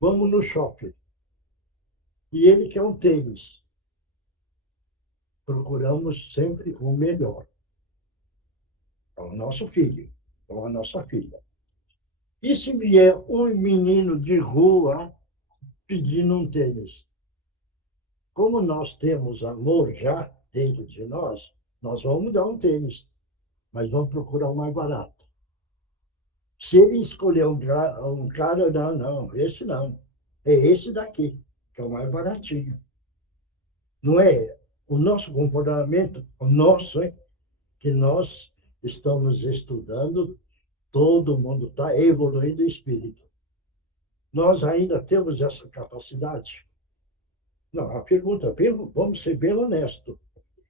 Vamos no shopping. E ele quer um tênis. Procuramos sempre o melhor. É o nosso filho, ou a nossa filha. E se vier um menino de rua pedindo um tênis? Como nós temos amor já dentro de nós vamos dar um tênis, mas vamos procurar o mais barato. Se ele escolher um cara, não, esse não. É esse daqui, que é o mais baratinho. Não é o nosso comportamento, o nosso, é que nós estamos estudando, todo mundo está evoluindo o espírito. Nós ainda temos essa capacidade? Não, a pergunta, vamos ser bem honestos.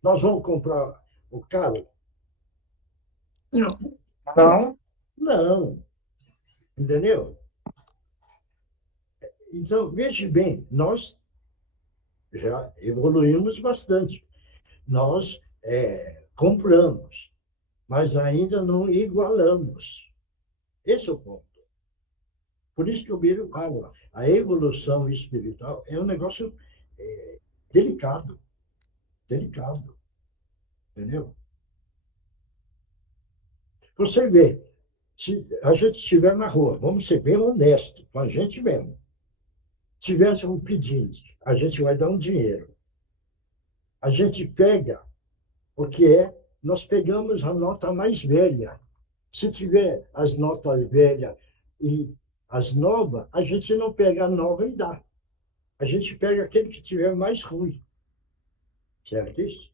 Nós vamos comprar o carro? Não. Não. Não. Entendeu? Então, veja bem, nós já evoluímos bastante. Nós compramos, mas ainda não igualamos. Esse é o ponto. Por isso que o Bíblia fala, a evolução espiritual é um negócio delicado, delicado, entendeu? Você vê, se a gente estiver na rua, vamos ser bem honestos com a gente mesmo. Se tivesse um pedinte, a gente vai dar um dinheiro. A gente pega o que nós pegamos a nota mais velha. Se tiver as notas velhas e as novas, a gente não pega a nova e dá. A gente pega aquele que tiver mais ruim. Certo isso?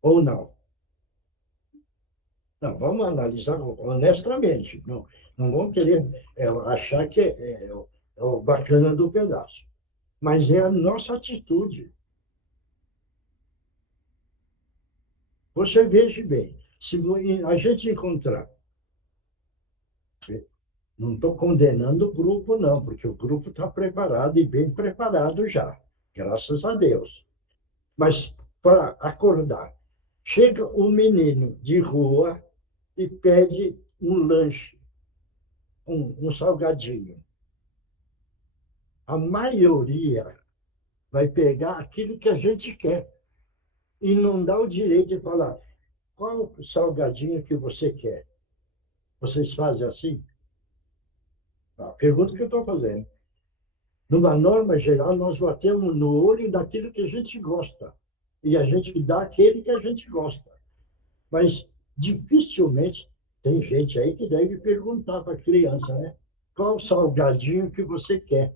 Ou não? Não, vamos analisar honestamente. Não, não vamos querer achar que é o bacana do pedaço. Mas é a nossa atitude. Você veja bem, se a gente encontrar, não estou condenando o grupo, não, porque o grupo está preparado e bem preparado já, graças a Deus. Mas para acordar, chega um menino de rua e pede um lanche, um salgadinho. A maioria vai pegar aquilo que a gente quer e não dá o direito de falar qual o salgadinho que você quer. Vocês fazem assim? A pergunta que eu estou fazendo. Numa norma geral, nós batemos no olho daquilo que a gente gosta. E a gente dá aquele que a gente gosta. Mas dificilmente tem gente aí que deve perguntar para a criança, né? Qual o salgadinho que você quer?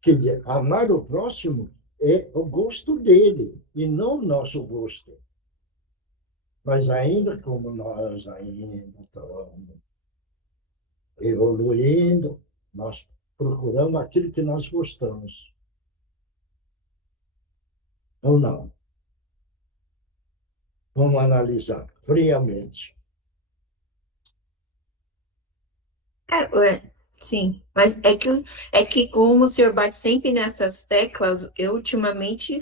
Quer dizer, amar o próximo é o gosto dele e não o nosso gosto. Mas ainda como nós ainda estamos evoluindo, nós procuramos aquilo que nós gostamos. Ou não? Vamos analisar friamente. Ué, sim, mas é que como o senhor bate sempre nessas teclas, eu ultimamente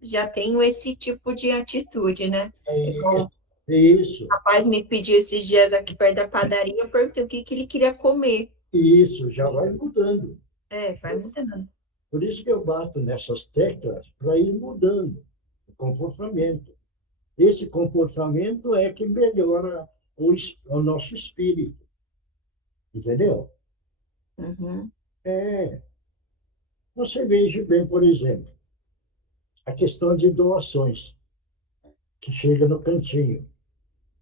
já tenho esse tipo de atitude, né? É, Igual é isso, o rapaz me pediu esses dias aqui perto da padaria, eu perguntei o que que ele queria comer. isso já vai mudando. Vai mudando. Por isso que eu bato nessas teclas para ir mudando o comportamento. Esse comportamento é que melhora o nosso espírito, entendeu? Uhum. É, você veja bem, por exemplo, a questão de doações, que chega no cantinho,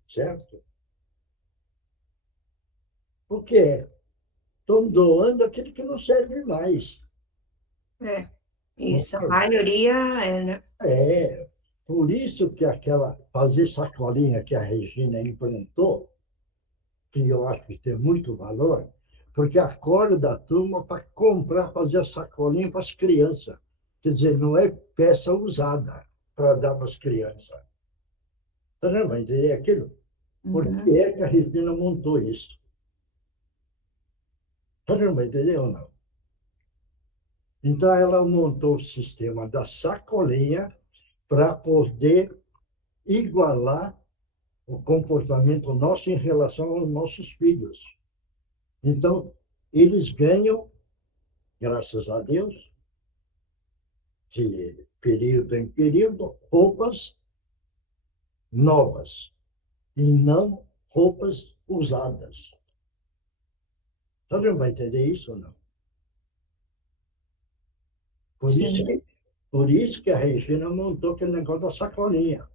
certo? O que é? Estão doando aquilo que não serve mais. É, isso, a maioria né? É, por isso que aquela fazer sacolinha que a Regina implantou, que eu acho que tem muito valor, porque acorda a turma para comprar, fazer a sacolinha para as crianças. Quer dizer, não é peça usada para dar para as crianças. Você não vai entender aquilo? Por que Uhum. é que a Regina montou isso? Você não vai entender ou não? Então, ela montou o sistema da sacolinha para poder igualar o comportamento nosso em relação aos nossos filhos. Então, eles ganham, graças a Deus, de período em período, roupas novas e não roupas usadas. Todo mundo vai entender isso ou não? Por isso, Sim, por isso que a Regina montou aquele negócio da sacolinha.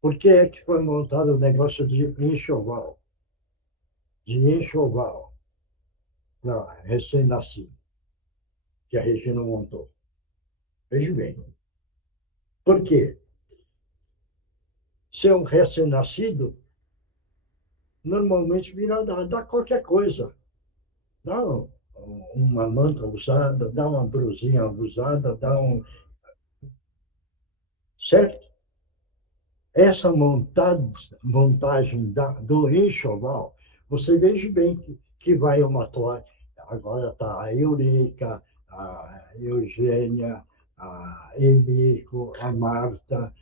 Por que é que foi montado o negócio de enxoval? De enxoval, para recém-nascido, que a Regina montou. Veja bem. Por quê? Se é um recém-nascido, normalmente vira dá qualquer coisa. Dá uma manta usada, dá uma brusinha usada, dá um. Certo? Essa montagem do enxoval, você veja bem que vai uma toalha. Agora está a Eurica, a Eugênia, a Emílio, a Marta,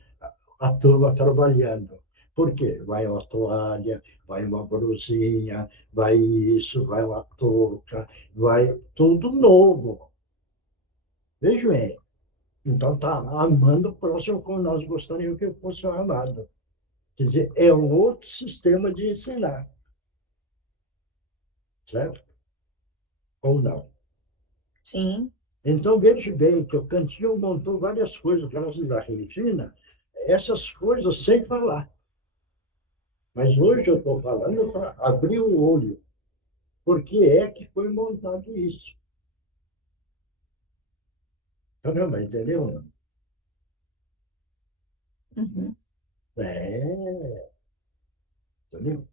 a turma trabalhando. Por quê? Vai uma toalha, vai uma brusinha, vai isso, vai uma touca, vai tudo novo. Veja bem. Então está amando o próximo como nós gostaríamos que fosse amado. Quer dizer, é um outro sistema de ensinar, certo? Ou não? sim. Então, veja bem que o Cantinho montou várias coisas, graças à Regina, essas coisas sem falar. Mas hoje eu estou falando para abrir o olho. Por que é que foi montado isso? Caramba, entendeu? Uhum, É, entendeu?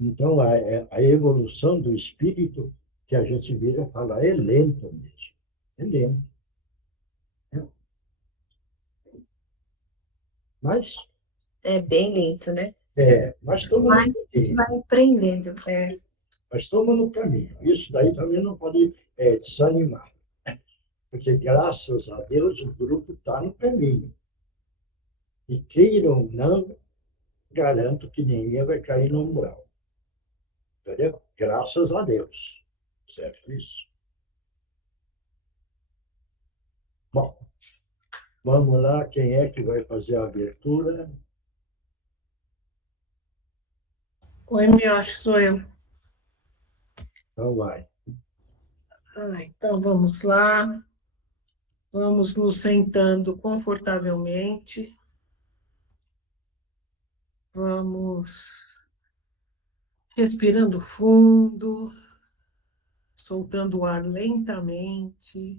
Então, a evolução do espírito que a gente vira fala é lenta mesmo. É lento. Né? Mas, é bem lento, né? mas estamos no Mas a gente caminho. vai aprendendo. É. Mas estamos no caminho. Isso daí também não pode desanimar. Porque, graças a Deus, o grupo está no caminho. E queiram ou não, garanto que ninguém vai cair no umbral. Entendeu? Graças a Deus. Certo isso? Bom, vamos lá. Quem é que vai fazer a abertura? Oi, Mioche, sou eu. Então vai. Então vamos lá. Vamos nos sentando confortavelmente. Vamos respirando fundo, soltando o ar lentamente,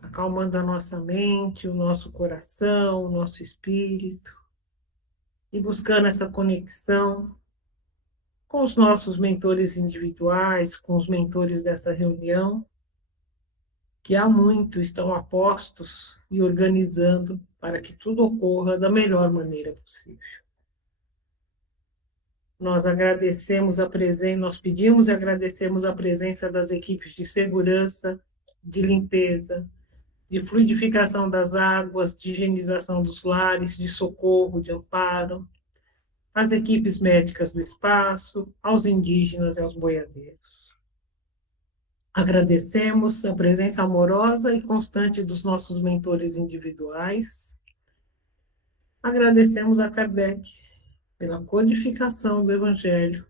acalmando a nossa mente, o nosso coração, o nosso espírito, e buscando essa conexão com os nossos mentores individuais, com os mentores dessa reunião, que há muito estão a postos e organizando para que tudo ocorra da melhor maneira possível. Nós agradecemos a presença, nós pedimos e agradecemos a presença das equipes de segurança, de limpeza, de fluidificação das águas, de higienização dos lares, de socorro, de amparo, as equipes médicas do espaço, aos indígenas e aos boiadeiros. Agradecemos a presença amorosa e constante dos nossos mentores individuais. Agradecemos a Kardec pela codificação do Evangelho,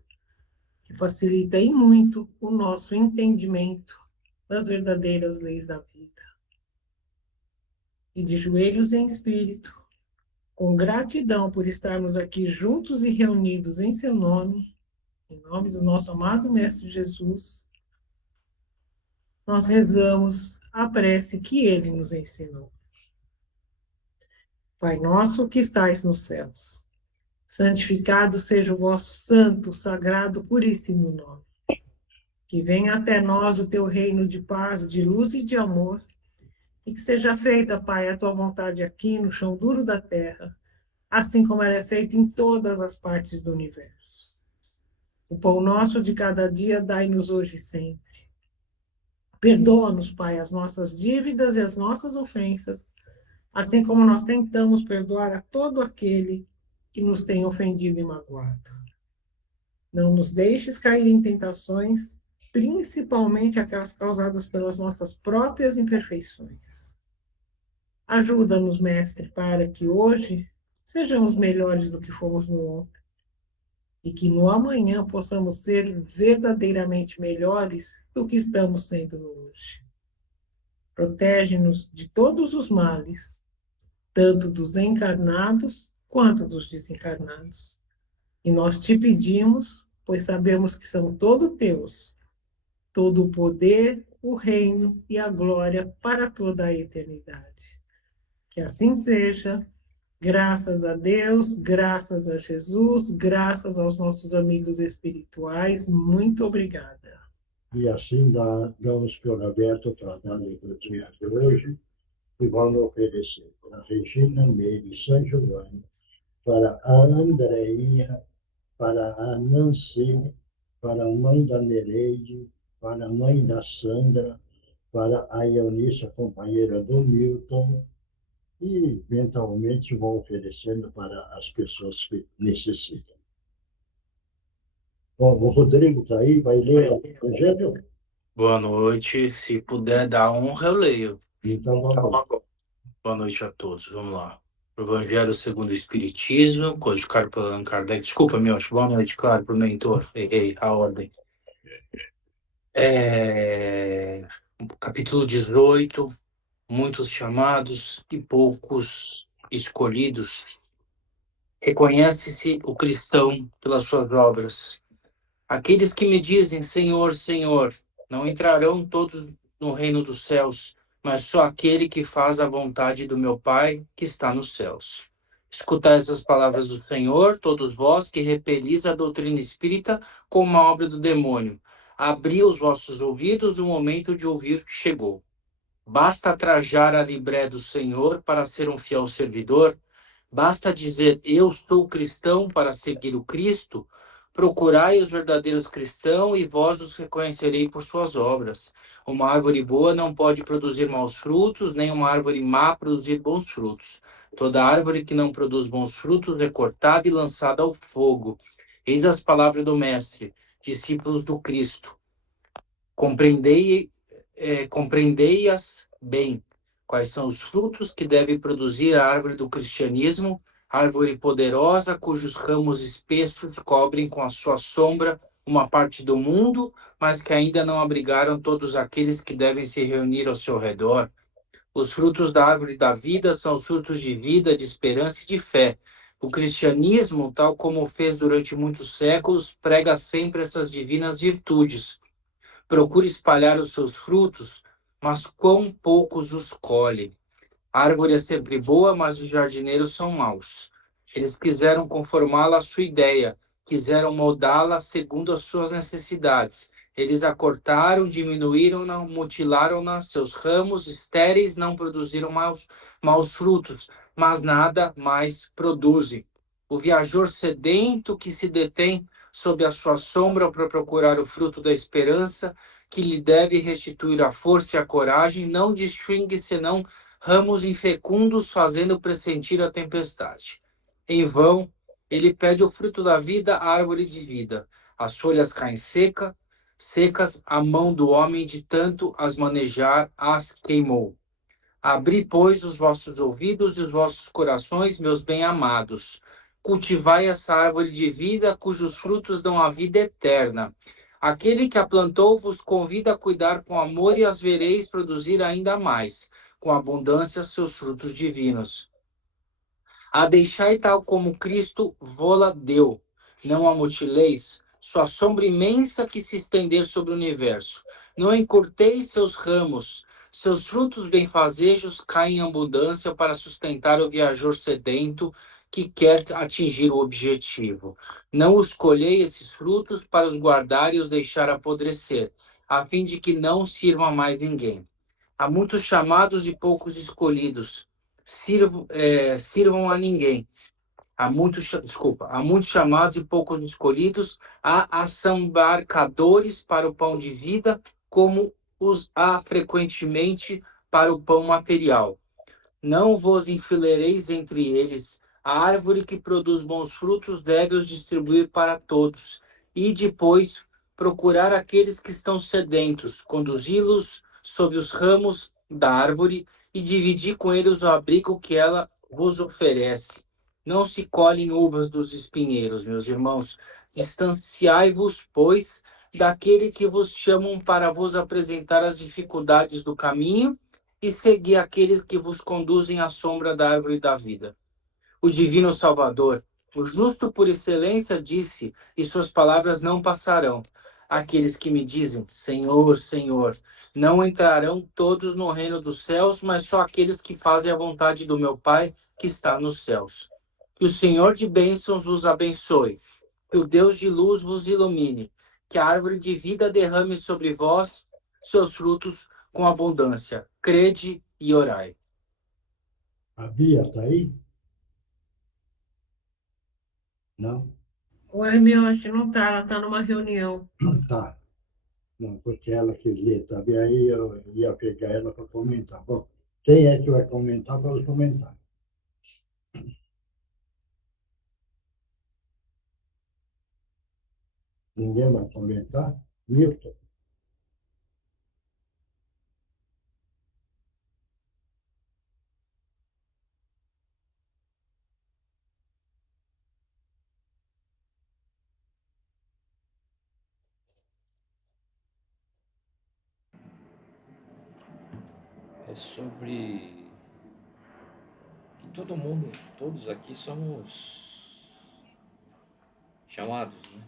que facilita em muito o nosso entendimento das verdadeiras leis da vida. E de joelhos em espírito, com gratidão por estarmos aqui juntos e reunidos em seu nome, em nome do nosso amado Mestre Jesus, nós rezamos a prece que ele nos ensinou. Pai nosso que estais nos céus, santificado seja o vosso santo, sagrado, puríssimo nome. Que venha até nós o teu reino de paz, de luz e de amor, e que seja feita, Pai, a tua vontade aqui no chão duro da terra, assim como ela é feita em todas as partes do universo. O pão nosso de cada dia dai-nos hoje e sempre. Perdoa-nos, Pai, as nossas dívidas e as nossas ofensas, assim como nós tentamos perdoar a todo aquele que nos tem ofendido e magoado. Não nos deixes cair em tentações, principalmente aquelas causadas pelas nossas próprias imperfeições. Ajuda-nos, Mestre, para que hoje sejamos melhores do que fomos no ontem e que no amanhã possamos ser verdadeiramente melhores do que estamos sendo no hoje. Protege-nos de todos os males, tanto dos encarnados quanto dos desencarnados. E nós te pedimos, pois sabemos que são todo teus, todo o poder, o reino e a glória para toda a eternidade. Que assim seja, graças a Deus, graças a Jesus, graças aos nossos amigos espirituais, muito obrigada. E assim damos por aberto o tratado do dia de hoje e vamos oferecer para a Regina Meire São Giovanni, para a Andréia, para a Nancy, para a mãe da Nereide, para a mãe da Sandra, para a Eunice, a companheira do Milton, e mentalmente vão oferecendo para as pessoas que necessitam. Bom, o Rodrigo está aí, vai ler o Evangelho? Boa noite. Se puder dar honra, eu leio. Então vamos lá. Boa noite a todos. Vamos lá. Evangelho segundo o Espiritismo, codificado por Allan Kardec. Desculpa, Miocho. Boa noite, claro, pro mentor. Errei a ordem. Capítulo 18. Muitos chamados e poucos escolhidos. Reconhece-se o cristão pelas suas obras. Aqueles que me dizem, Senhor, Senhor, não entrarão todos no reino dos céus, mas só aquele que faz a vontade do meu Pai que está nos céus. Escutai essas palavras do Senhor, todos vós que repelis a doutrina espírita como uma obra do demônio. Abri os vossos ouvidos, o momento de ouvir chegou. Basta trajar a libré do Senhor para ser um fiel servidor? Basta dizer, eu sou cristão para seguir o Cristo? Procurai os verdadeiros cristãos e vós os reconhecerei por suas obras. Uma árvore boa não pode produzir maus frutos, nem uma árvore má produzir bons frutos. Toda árvore que não produz bons frutos é cortada e lançada ao fogo. Eis as palavras do Mestre, discípulos do Cristo. Compreendei-as bem. Quais são os frutos que deve produzir a árvore do cristianismo, árvore poderosa cujos ramos espessos cobrem com a sua sombra uma parte do mundo, mas que ainda não abrigaram todos aqueles que devem se reunir ao seu redor. Os frutos da árvore da vida são os frutos de vida, de esperança e de fé. O cristianismo, tal como fez durante muitos séculos, prega sempre essas divinas virtudes. Procure espalhar os seus frutos, mas quão poucos os colhe. A árvore é sempre boa, mas os jardineiros são maus. Eles quiseram conformá-la à sua ideia, quiseram moldá-la segundo as suas necessidades. Eles a cortaram, diminuíram-na, mutilaram-na, seus ramos estéreis não produziram maus frutos, mas nada mais produzem. O viajor sedento que se detém sob a sua sombra para procurar o fruto da esperança, que lhe deve restituir a força e a coragem, não distingue senão ramos infecundos fazendo pressentir a tempestade. Em vão, ele pede o fruto da vida à árvore de vida. As folhas caem secas, a mão do homem de tanto as manejar as queimou. Abri, pois, os vossos ouvidos e os vossos corações, meus bem-amados. Cultivai essa árvore de vida, cujos frutos dão a vida eterna. Aquele que a plantou vos convida a cuidar com amor e as vereis produzir ainda mais, com abundância, seus frutos divinos. A deixai tal como Cristo vô-la deu. Não a mutileis, sua sombra imensa que se estender sobre o universo. Não encurteis seus ramos. Seus frutos benfazejos caem em abundância para sustentar o viajor sedento que quer atingir o objetivo. Não os colhei esses frutos para os guardar e os deixar apodrecer, a fim de que não sirvam a mais ninguém. Há muitos chamados e poucos escolhidos. Sirvam a ninguém. Há muitos chamados e poucos escolhidos. Há assambarcadores para o pão de vida, como os-á frequentemente para o pão material. Não vos enfileireis entre eles. A árvore que produz bons frutos deve os distribuir para todos. E depois procurar aqueles que estão sedentos, conduzi-los sob os ramos da árvore e dividir com eles o abrigo que ela vos oferece. Não se colhem uvas dos espinheiros, meus irmãos. Distanciai-vos, pois, daquele que vos chamam para vos apresentar as dificuldades do caminho e segui aqueles que vos conduzem à sombra da árvore da vida. O divino Salvador, o justo por excelência, disse, e suas palavras não passarão. Aqueles que me dizem, Senhor, Senhor, não entrarão todos no reino dos céus, mas só aqueles que fazem a vontade do meu Pai que está nos céus. Que o Senhor de bênçãos vos abençoe, que o Deus de luz vos ilumine, que a árvore de vida derrame sobre vós seus frutos com abundância. Crede e orai. A Bia está aí? Não? O Hermione não está, ela está numa reunião. Tá. Não, porque ela quis ler também, aí eu ia pegar ela para comentar. Bom, quem é que vai comentar, pode comentar. Ninguém vai comentar? Milton? É sobre que todo mundo, todos aqui somos chamados, né?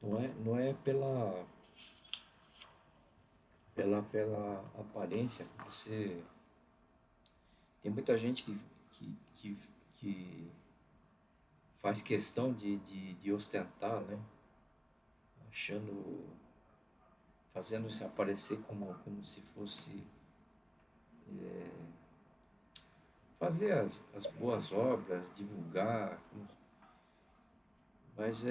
E não é pela aparência que você. Tem muita gente que faz questão de ostentar, né? Fazendo se aparecer como se fosse fazer as boas obras, divulgar, mas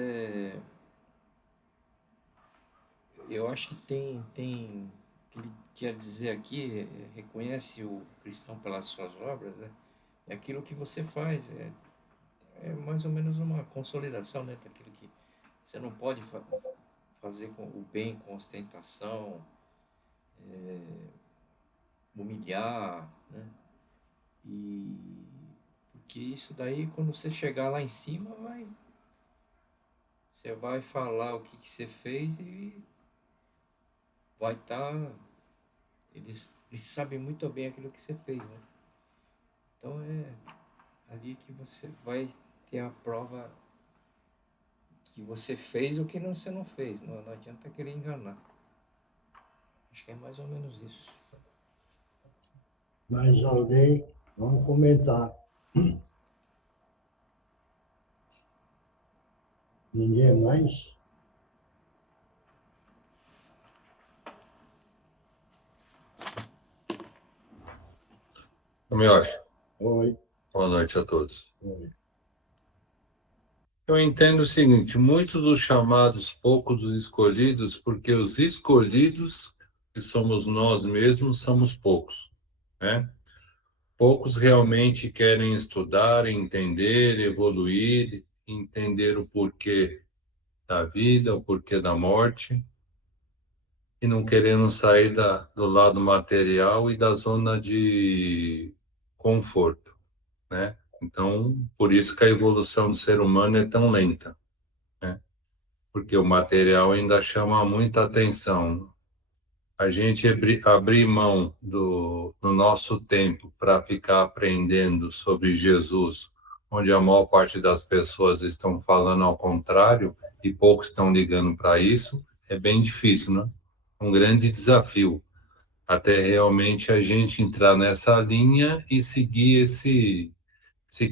eu acho que tem o que ele quer dizer aqui, reconhece o cristão pelas suas obras, né? É aquilo que você faz, é mais ou menos uma consolidação, né, daquilo que você não pode fazer com o bem com ostentação, humilhar, né? E porque isso daí, quando você chegar lá em cima, você vai falar o que você fez e vai estar. Eles sabem muito bem aquilo que você fez, né? Então é ali que você vai ter a prova que você fez o que você não fez. Não adianta querer enganar. Acho que é mais ou menos isso. Mais alguém? Vamos comentar. Ninguém mais? Melhor. Oi. Boa noite a todos. Oi. Eu entendo o seguinte: muitos os chamados, poucos os escolhidos, porque os escolhidos, que somos nós mesmos, somos poucos, né? Poucos realmente querem estudar, entender, evoluir, entender o porquê da vida, o porquê da morte, e não querendo sair do lado material e da zona de conforto, né? Então, por isso que a evolução do ser humano é tão lenta, né? Porque o material ainda chama muita atenção. A gente abrir mão do nosso tempo para ficar aprendendo sobre Jesus, onde a maior parte das pessoas estão falando ao contrário e poucos estão ligando para isso, é bem difícil, né? Um grande desafio, até realmente a gente entrar nessa linha e seguir esse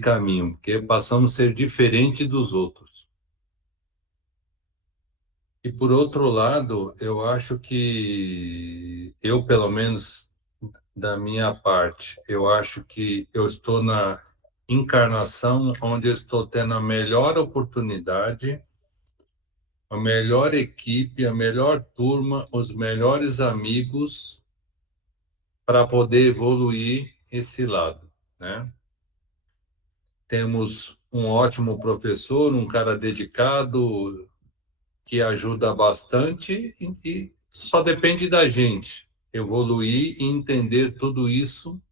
caminho, porque passamos a ser diferente dos outros. E por outro lado, eu acho que eu, pelo menos da minha parte, eu acho que eu estou na encarnação onde eu estou tendo a melhor oportunidade a melhor equipe, a melhor turma, os melhores amigos para poder evoluir esse lado, né? Temos um ótimo professor, um cara dedicado, que ajuda bastante e só depende da gente evoluir e entender tudo isso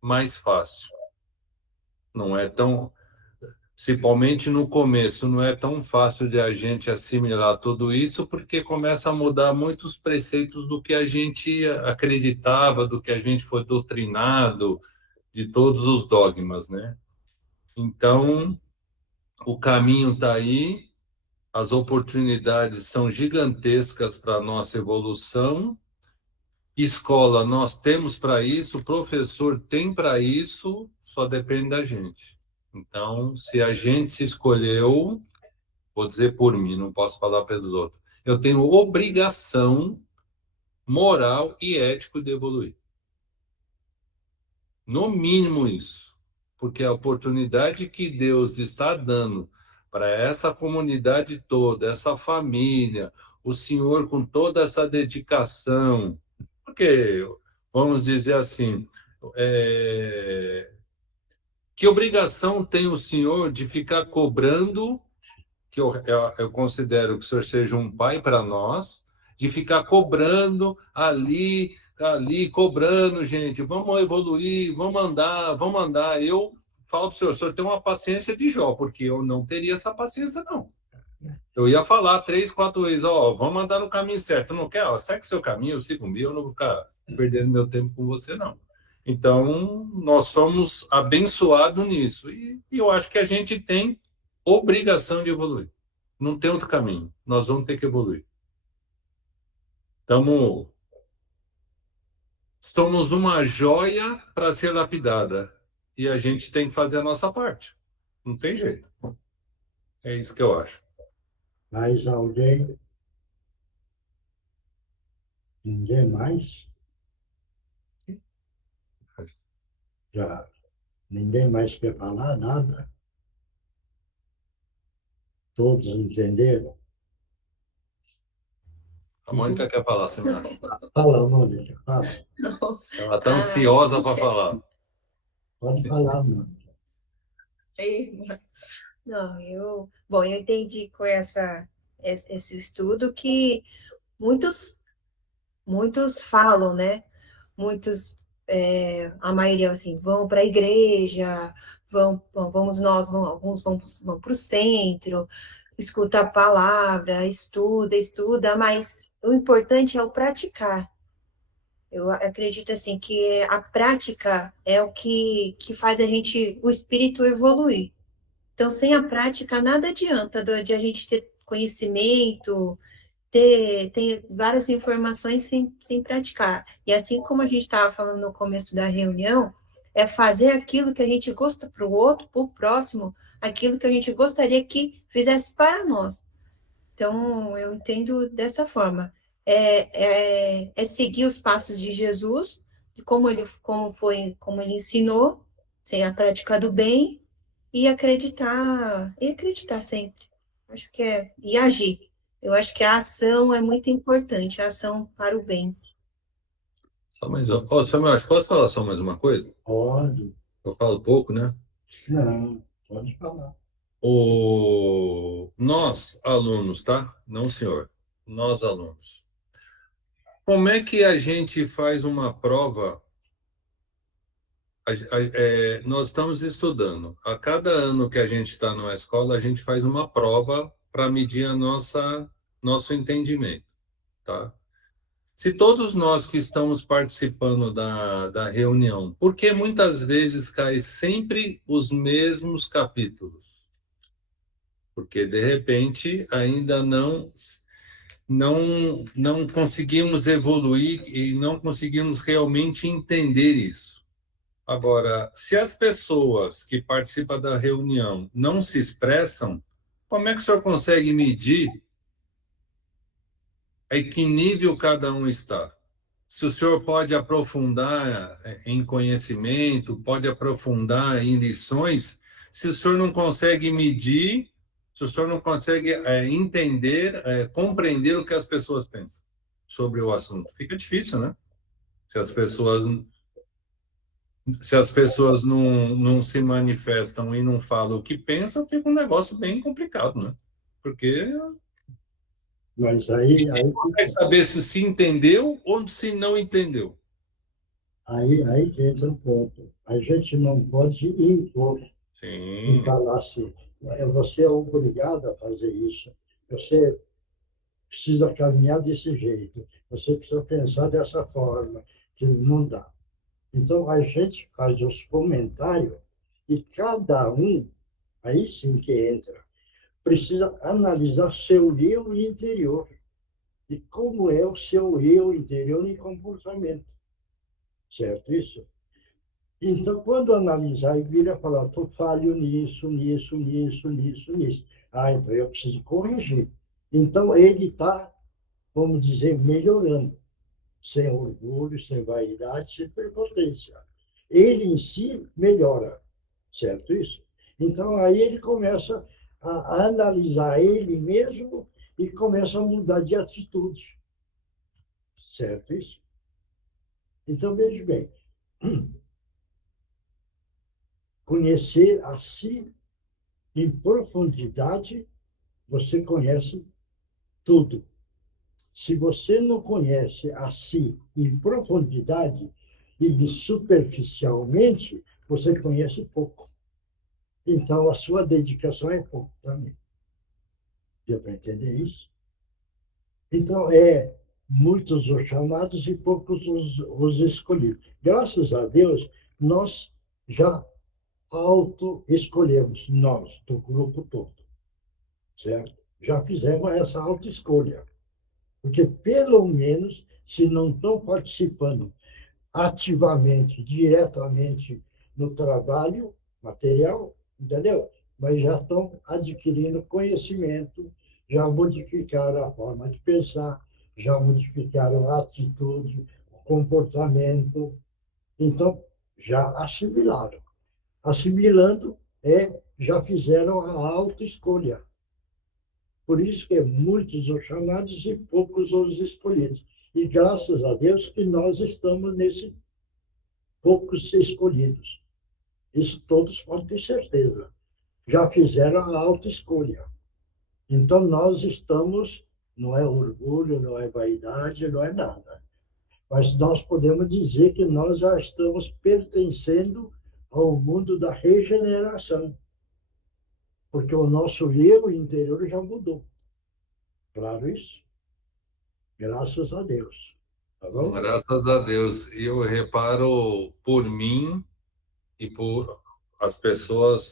mais fácil. Não é tão, principalmente no começo, não é tão fácil de a gente assimilar tudo isso, porque começa a mudar muitos preceitos do que a gente acreditava, do que a gente foi doutrinado, de todos os dogmas, né? Então, o caminho está aí, as oportunidades são gigantescas para a nossa evolução. Escola, nós temos para isso, professor tem para isso, só depende da gente. Então, se a gente se escolheu, vou dizer por mim, não posso falar pelos outros, eu tenho obrigação moral e ético de evoluir. No mínimo isso. Porque a oportunidade que Deus está dando para essa comunidade toda, essa família, o Senhor com toda essa dedicação, porque, vamos dizer assim, que obrigação tem o Senhor de ficar cobrando, que eu considero que o Senhor seja um pai para nós, de ficar cobrando ali, cobrando, gente, vamos evoluir, vamos andar. Eu falo para o senhor tem uma paciência de Jó, porque eu não teria essa paciência, não. Eu ia falar 3, 4 vezes, vamos andar no caminho certo. Não quer? Segue seu caminho, eu sigo o meu, eu não vou ficar perdendo meu tempo com você, não. Então, nós somos abençoados nisso. E eu acho que a gente tem obrigação de evoluir. Não tem outro caminho. Nós vamos ter que evoluir. Somos uma joia para ser lapidada. E a gente tem que fazer a nossa parte. Não tem jeito. É isso que eu acho. Mais alguém? Ninguém mais? Já ninguém mais quer falar nada? Todos entenderam? A Mônica quer falar, você me acha? Fala, Mônica, fala. Ela está ansiosa para falar. Pode falar, Mônica. Não, eu entendi com esse estudo que muitos falam, né? Muitos, a maioria assim, vão para a igreja, alguns vão para o centro, escuta a palavra, estuda, mas o importante é o praticar. Eu acredito assim que a prática é o que faz o espírito evoluir. Então, sem a prática, nada adianta de a gente ter conhecimento, ter várias informações sem praticar. E assim como a gente estava falando no começo da reunião, é fazer aquilo que a gente gosta para o outro, para o próximo, aquilo que a gente gostaria que fizesse para nós. Então, eu entendo dessa forma. É seguir os passos de Jesus, de como ele ensinou, sem a prática do bem, e acreditar sempre. Acho que e agir. Eu acho que a ação é muito importante, a ação para o bem. Só mais Samuel, posso falar só mais uma coisa? Pode. Eu falo pouco, né? Não, pode falar. Nós, alunos, tá? Não, senhor. Nós, alunos. Como é que a gente faz uma prova? Nós estamos estudando. A cada ano que a gente está numa escola, a gente faz uma prova para medir nosso entendimento, tá? Se todos nós que estamos participando da reunião, por que muitas vezes cai sempre os mesmos capítulos? Porque, de repente, ainda não conseguimos evoluir e não conseguimos realmente entender isso. Agora, se as pessoas que participam da reunião não se expressam, como é que o senhor consegue medir em que nível cada um está? Se o senhor pode aprofundar em conhecimento, pode aprofundar em lições, se o senhor não consegue medir se o senhor não consegue entender, compreender o que as pessoas pensam sobre o assunto? Fica difícil, né? Se as pessoas não se manifestam e não falam o que pensam, fica um negócio bem complicado, né? Porque Mas aí, consegue saber se entendeu ou se não entendeu. aí que entra o ponto. A gente não pode impor e Sim, falar assim, você é obrigado a fazer isso, você precisa caminhar desse jeito, você precisa pensar dessa forma, que não dá. Então, a gente faz os comentários e cada um, aí sim que entra, precisa analisar seu eu interior e como é o seu eu interior em comportamento. Certo isso? Então, quando analisar e vira falar, estou falho nisso, nisso, nisso, nisso, nisso. Ah, então eu preciso corrigir. Então, ele está, vamos dizer, melhorando, sem orgulho, sem vaidade, sem prepotência. Ele em si melhora, certo isso? Então, aí ele começa a analisar ele mesmo e começa a mudar de atitude, certo isso? Então, veja bem, conhecer a si em profundidade, você conhece tudo. Se você não conhece a si em profundidade e superficialmente, você conhece pouco. Então, a sua dedicação é pouco também. Deu para entender isso? Então, muitos os chamados e poucos os escolhidos. Graças a Deus, nós já auto-escolhemos, nós, do grupo todo, certo? Já fizemos essa auto-escolha. Porque, pelo menos, se não estão participando ativamente, diretamente no trabalho material, entendeu? Mas já estão adquirindo conhecimento, já modificaram a forma de pensar, já modificaram a atitude, o comportamento. Então, já assimilaram. Assimilando, já fizeram a autoescolha. Por isso que muitos os chamados e poucos os escolhidos. E graças a Deus que nós estamos nesse poucos escolhidos. Isso todos podem ter certeza. Já fizeram a autoescolha. Então nós estamos, não é orgulho, não é vaidade, não é nada. Mas nós podemos dizer que nós já estamos pertencendo ao mundo da regeneração. Porque o nosso eu interior já mudou. Claro isso? Graças a Deus. Tá bom? graças a Deus. E eu reparo por mim e por as pessoas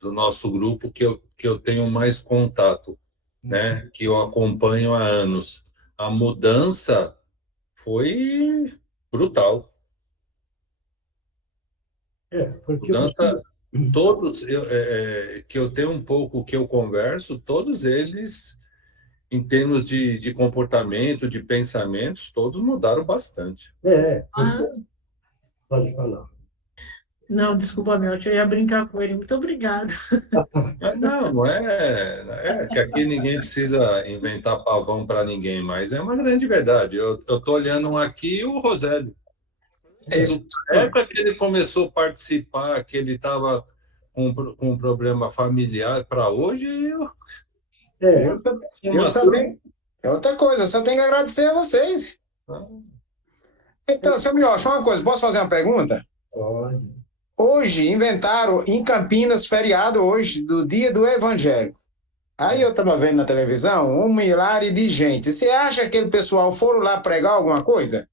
do nosso grupo que eu tenho mais contato, né? Que eu acompanho há anos. A mudança foi brutal. Porque Mudança, você. todos que eu tenho um pouco que eu converso, todos eles, em termos de comportamento, de pensamentos, todos mudaram bastante. Pode falar. Não, desculpa, meu, eu ia brincar com ele. Muito obrigada. Não é que aqui ninguém precisa inventar pavão para ninguém, mas é uma grande verdade. Eu estou olhando aqui o Rosélio. Na época que ele começou a participar, que ele estava com um problema familiar, para hoje, Eu também. É outra coisa, eu só tenho que agradecer a vocês. Então, seu Miocha, uma coisa, posso fazer uma pergunta? Pode. Hoje inventaram em Campinas feriado hoje do Dia do Evangelho. Aí eu estava vendo na televisão um milhar de gente. Você acha que aquele pessoal foram lá pregar alguma coisa?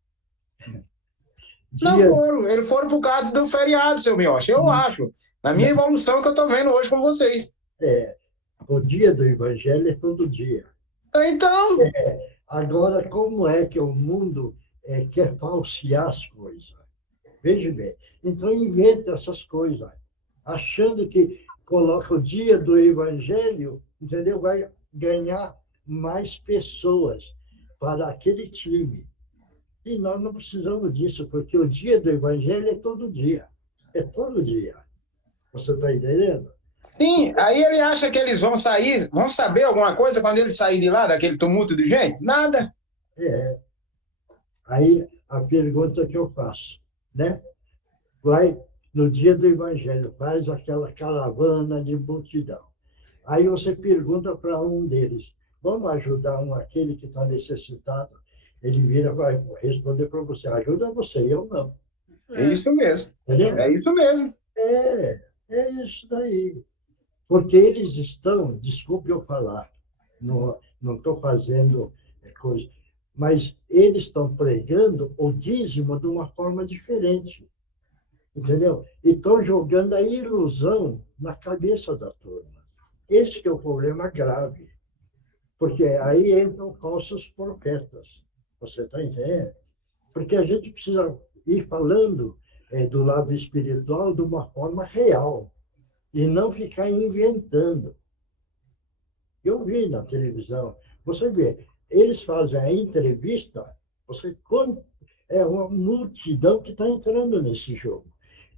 Não foram. Eles foram por causa do feriado, seu Miocha. Eu acho. Na minha evolução que eu estou vendo hoje com vocês. O dia do Evangelho é todo dia. Então. Agora, como é que o mundo quer falsear as coisas? Veja bem. Então, inventa essas coisas, achando que coloca o dia do Evangelho, entendeu? Vai ganhar mais pessoas para aquele time. E nós não precisamos disso, porque o dia do Evangelho é todo dia. É todo dia. Você está entendendo? Sim, aí ele acha que eles vão sair, vão saber alguma coisa quando ele sair de lá, daquele tumulto de gente? Nada. É. Aí a pergunta que eu faço, né? Vai no dia do Evangelho, faz aquela caravana de multidão. Aí você pergunta para um deles, vamos ajudar aquele que está necessitado? Ele vira, vai responder para você, ajuda você, eu não. É isso mesmo. Entendeu? É isso mesmo. É isso daí. Porque eles estão, desculpe eu falar, não estou fazendo coisa, mas eles estão pregando o dízimo de uma forma diferente, entendeu? E estão jogando a ilusão na cabeça da turma. Esse que é o problema grave, porque aí entram falsos profetas. Você está entendendo? Porque a gente precisa ir falando do lado espiritual de uma forma real e não ficar inventando. Eu vi na televisão, você vê, eles fazem a entrevista, é uma multidão que está entrando nesse jogo.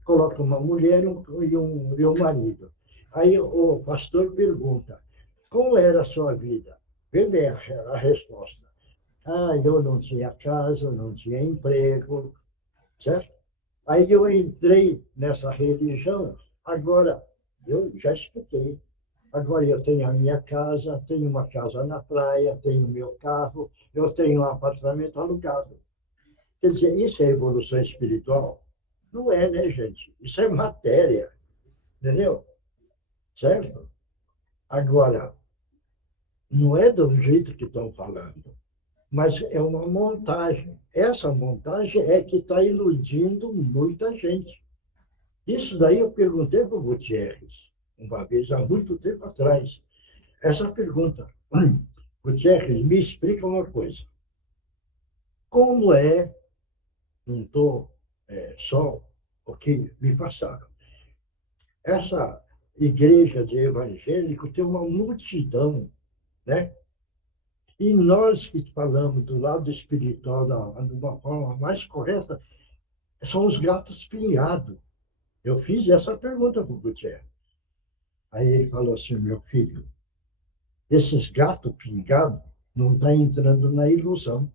Coloca uma mulher e um marido. Aí o pastor pergunta, como era a sua vida? Vê bem a resposta. Ah, eu não tinha casa, não tinha emprego, certo? Aí eu entrei nessa religião, agora eu já escutei. Agora eu tenho a minha casa, tenho uma casa na praia, tenho meu carro, eu tenho um apartamento alugado. Quer dizer, isso é evolução espiritual? Não é, né, gente? Isso é matéria, entendeu? Certo? Agora, não é do jeito que estão falando, mas é uma montagem. Essa montagem é que está iludindo muita gente. Isso daí eu perguntei para o Gutierrez, uma vez, há muito tempo atrás, essa pergunta. Gutierrez, me explica uma coisa. Como é, não estou só o que me passaram, essa igreja de evangélicos tem uma multidão, né? E nós que falamos do lado espiritual de uma forma mais correta, são os gatos pingados. Eu fiz essa pergunta para o Gutierrez. Aí ele falou assim, meu filho, esses gatos pingados não estão entrando na ilusão.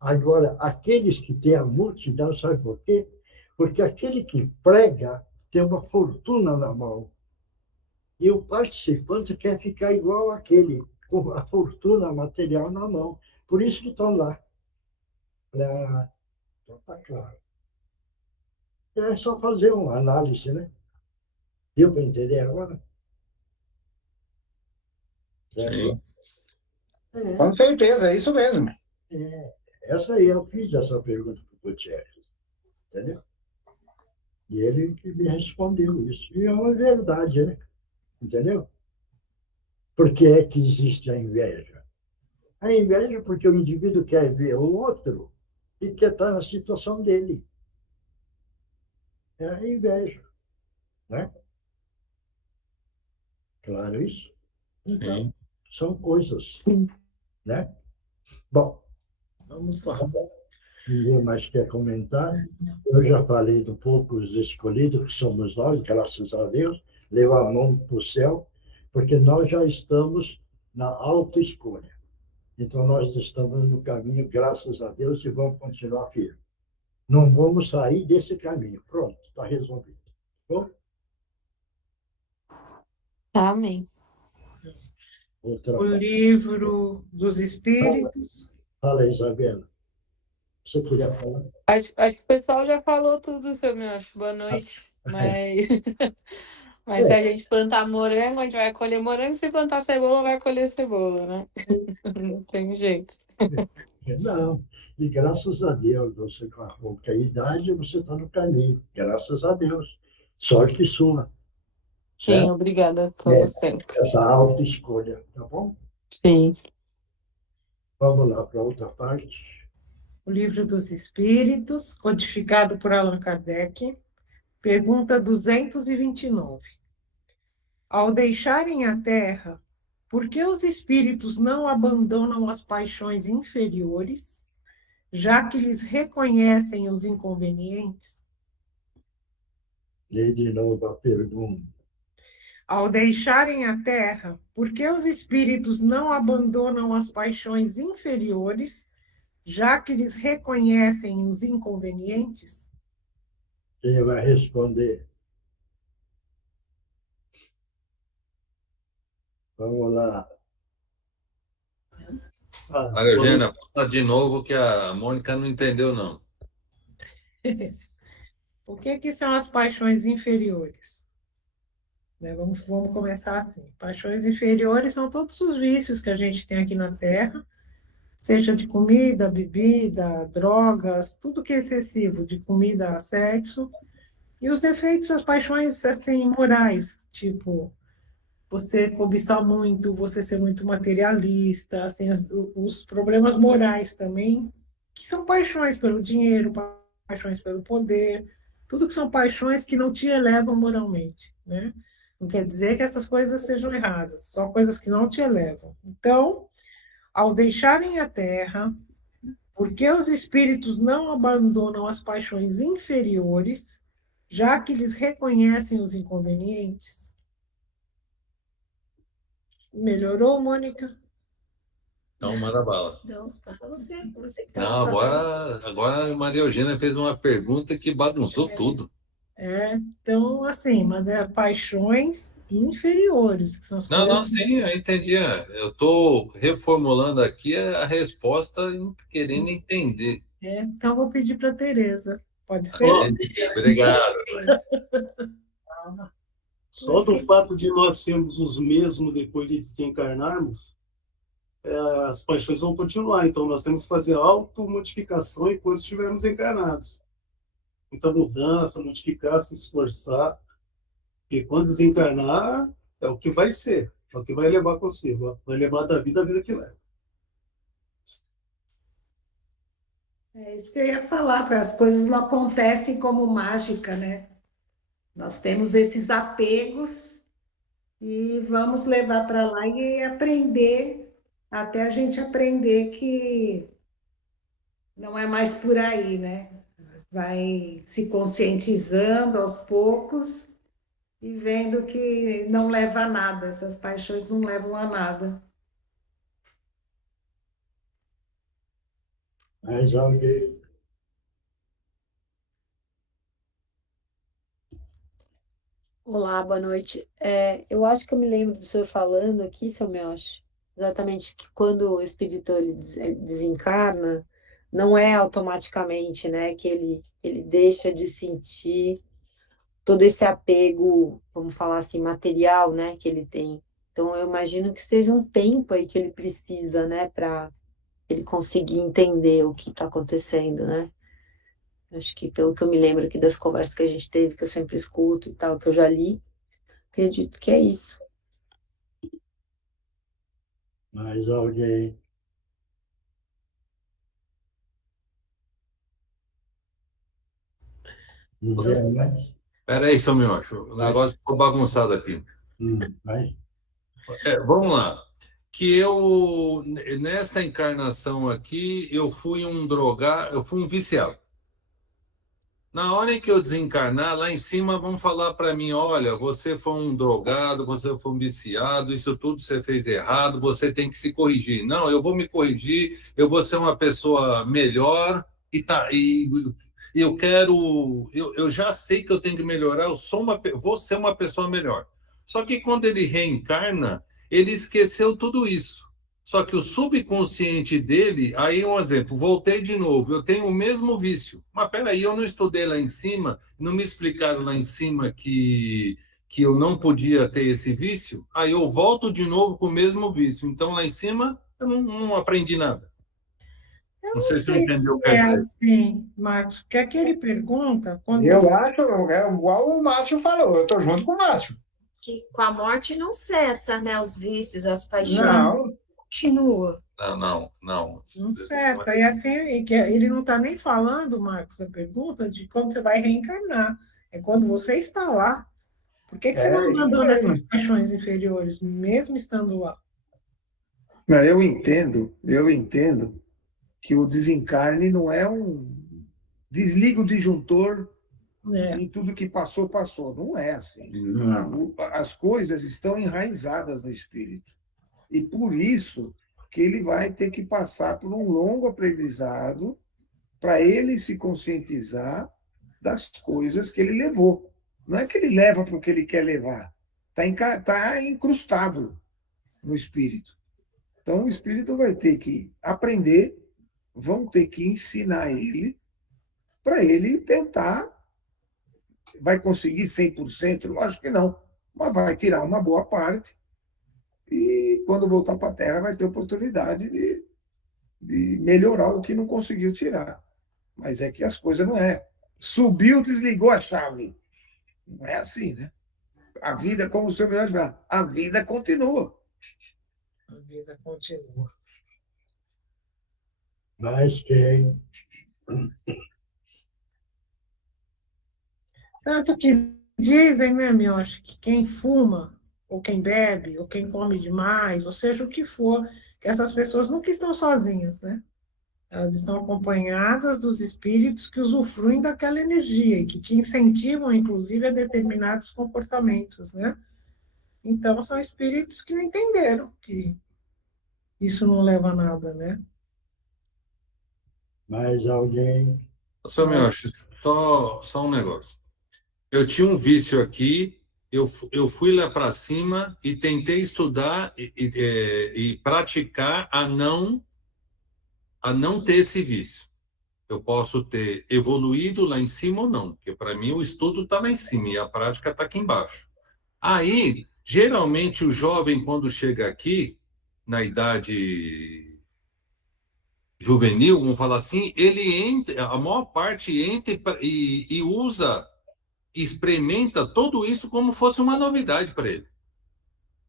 Agora, aqueles que têm a multidão, sabe por quê? Porque aquele que prega tem uma fortuna na mão. E o participante quer ficar igual àquele, com a fortuna material na mão. Por isso que estão lá. Então, tá claro. É só fazer uma análise, né? Deu para entender agora? Sim. Com certeza, é isso mesmo. Essa aí, eu fiz essa pergunta para o Gutierrez, entendeu? E ele que me respondeu isso. E é uma verdade, né? Entendeu? Por que é que existe a inveja? A inveja é porque o indivíduo quer ver o outro e quer estar na situação dele. É a inveja, né? Claro isso? Então, Sim. são coisas, Sim. né? Bom, Vamos lá. ninguém mais quer comentar. Eu já falei do pouco os escolhidos, que somos nós, graças a Deus, levar a mão para o céu, porque nós já estamos na autoescolha. Então, nós estamos no caminho, graças a Deus, e vamos continuar firme. Não vamos sair desse caminho. Pronto, está resolvido. Bom, Amém. outra O livro dos Espíritos. fala, Isabela. Você queria falar? Acho que o pessoal já falou tudo, seu Miocho. Boa noite. Mas se a gente plantar morango, a gente vai colher morango. Se plantar cebola, vai colher cebola, né? Não tem jeito. Não. E graças a Deus, você com a pouca idade, você está no caminho. Graças a Deus. Sorte sua. Sim, Certo? obrigada, como É, sempre. essa autoescolha, tá bom? Sim. Vamos lá para outra parte. O livro dos Espíritos, codificado por Allan Kardec. Pergunta 229. Ao deixarem a Terra, por que os espíritos não abandonam as paixões inferiores, já que lhes reconhecem os inconvenientes? Lê de novo a pergunta. Ao deixarem a terra, por que os espíritos não abandonam as paixões inferiores, já que eles reconhecem os inconvenientes? Quem vai responder? Vamos lá. Maria Eugênia, fala de novo que a Mônica não entendeu, não. O que são as paixões inferiores? Né, vamos começar assim. Paixões inferiores são todos os vícios que a gente tem aqui na Terra, seja de comida, bebida, drogas, tudo que é excessivo, de comida a sexo, e os defeitos, as paixões assim, morais, tipo você cobiçar muito, você ser muito materialista, assim, os problemas morais também, que são paixões pelo dinheiro, paixões pelo poder, tudo que são paixões que não te elevam moralmente, né? Não quer dizer que essas coisas sejam erradas, são coisas que não te elevam. Então, ao deixarem a terra, porque os espíritos não abandonam as paixões inferiores, já que eles reconhecem os inconvenientes? Melhorou, Mônica? Então, manda bala. Não, tá pra você que tá Não, falando. agora a Maria Eugênia fez uma pergunta que bagunçou tudo. Então, assim, mas é paixões inferiores, que são as Não, coisas... sim, eu entendi. Eu estou reformulando aqui a resposta, querendo entender. Então, eu vou pedir para a Tereza. Pode ser? Obrigado. Só do fato de nós sermos os mesmos depois de desencarnarmos, as paixões vão continuar. Então, nós temos que fazer automodificação enquanto estivermos encarnados. Muita mudança, modificar, se esforçar. E quando desencarnar, é o que vai ser, é o que vai levar consigo. Vai levar da vida a vida que leva. É isso que eu ia falar, as coisas não acontecem como mágica, né? Nós temos esses apegos e vamos levar para lá e aprender, até a gente aprender que não é mais por aí, né? Vai se conscientizando aos poucos e vendo que não leva a nada, essas paixões não levam a nada. Mais alguém? Olá, boa noite. Eu acho que eu me lembro do senhor falando aqui, seu Mioche, exatamente que quando o espírito ele desencarna, não é automaticamente, né, que ele deixa de sentir todo esse apego, vamos falar assim, material, né, que ele tem. Então, eu imagino que seja um tempo aí que ele precisa, né, para ele conseguir entender o que está acontecendo, né? Acho que pelo que eu me lembro aqui das conversas que a gente teve, que eu sempre escuto e tal, que eu já li, acredito que é isso. Mais alguém? Ninguém mais? Espera aí, seu Miocho, o negócio ficou bagunçado aqui. Vai. Vamos lá. Que eu, nesta encarnação aqui, eu fui um drogado, eu fui um viciado. Na hora em que eu desencarnar, lá em cima vão falar para mim, olha, você foi um drogado, você foi um viciado, isso tudo você fez errado, você tem que se corrigir. Não, eu vou me corrigir, eu vou ser uma pessoa melhor e eu quero, eu já sei que eu tenho que melhorar, vou ser uma pessoa melhor. Só que quando ele reencarna, ele esqueceu tudo isso. Só que o subconsciente dele, aí um exemplo, voltei de novo, eu tenho o mesmo vício. Mas peraí, eu não estudei lá em cima, não me explicaram lá em cima que eu não podia ter esse vício, aí eu volto de novo com o mesmo vício. Então lá em cima eu não aprendi nada. Eu Não sei se você sei entendeu o que se eu é quero dizer. assim, Marcos, porque aqui ele pergunta... Quando Eu acho, igual o Márcio falou, eu estou junto com o Márcio. Que com a morte não cessa, né? Os vícios, as paixões. Não. Continua. Não. Não cessa. E assim, ele não está nem falando, Marcos, a pergunta de quando você vai reencarnar. É quando você está lá. Por que você não abandona essas paixões inferiores, mesmo estando lá? Não, eu entendo que o desencarne não é um... Desliga o disjuntor, E tudo que passou, passou. Não é assim. Não. As coisas estão enraizadas no espírito. E por isso que ele vai ter que passar por um longo aprendizado para ele se conscientizar das coisas que ele levou. Não é que ele leva para o que ele quer levar. Está incrustado no espírito. Então, o espírito vai ter que aprender, vão ter que ensinar ele, para ele tentar. Vai conseguir 100%? Lógico que não. Mas vai tirar uma boa parte. E quando voltar para a Terra, vai ter oportunidade de melhorar o que não conseguiu tirar. Mas é que as coisas não é. Subiu, desligou a chave. Não é assim, né? A vida, como o senhor me fala, a vida continua. A vida continua. Mas quem? Tanto que dizem, né, Miocha, que quem fuma, ou quem bebe, ou quem come demais, ou seja o que for, que essas pessoas nunca estão sozinhas, né? Elas estão acompanhadas dos espíritos que usufruem daquela energia e que te incentivam, inclusive, a determinados comportamentos, né? Então, são espíritos que não entenderam que isso não leva a nada, né? Mais alguém? Só me acho, só um negócio. Eu tinha um vício aqui, eu fui lá para cima e tentei estudar e praticar a não ter esse vício. Eu posso ter evoluído lá em cima ou não, porque para mim o estudo está lá em cima e a prática está aqui embaixo. Aí, geralmente, o jovem, quando chega aqui, na idade juvenil, vamos falar assim, ele entra, a maior parte entra e usa, experimenta tudo isso como fosse uma novidade para ele.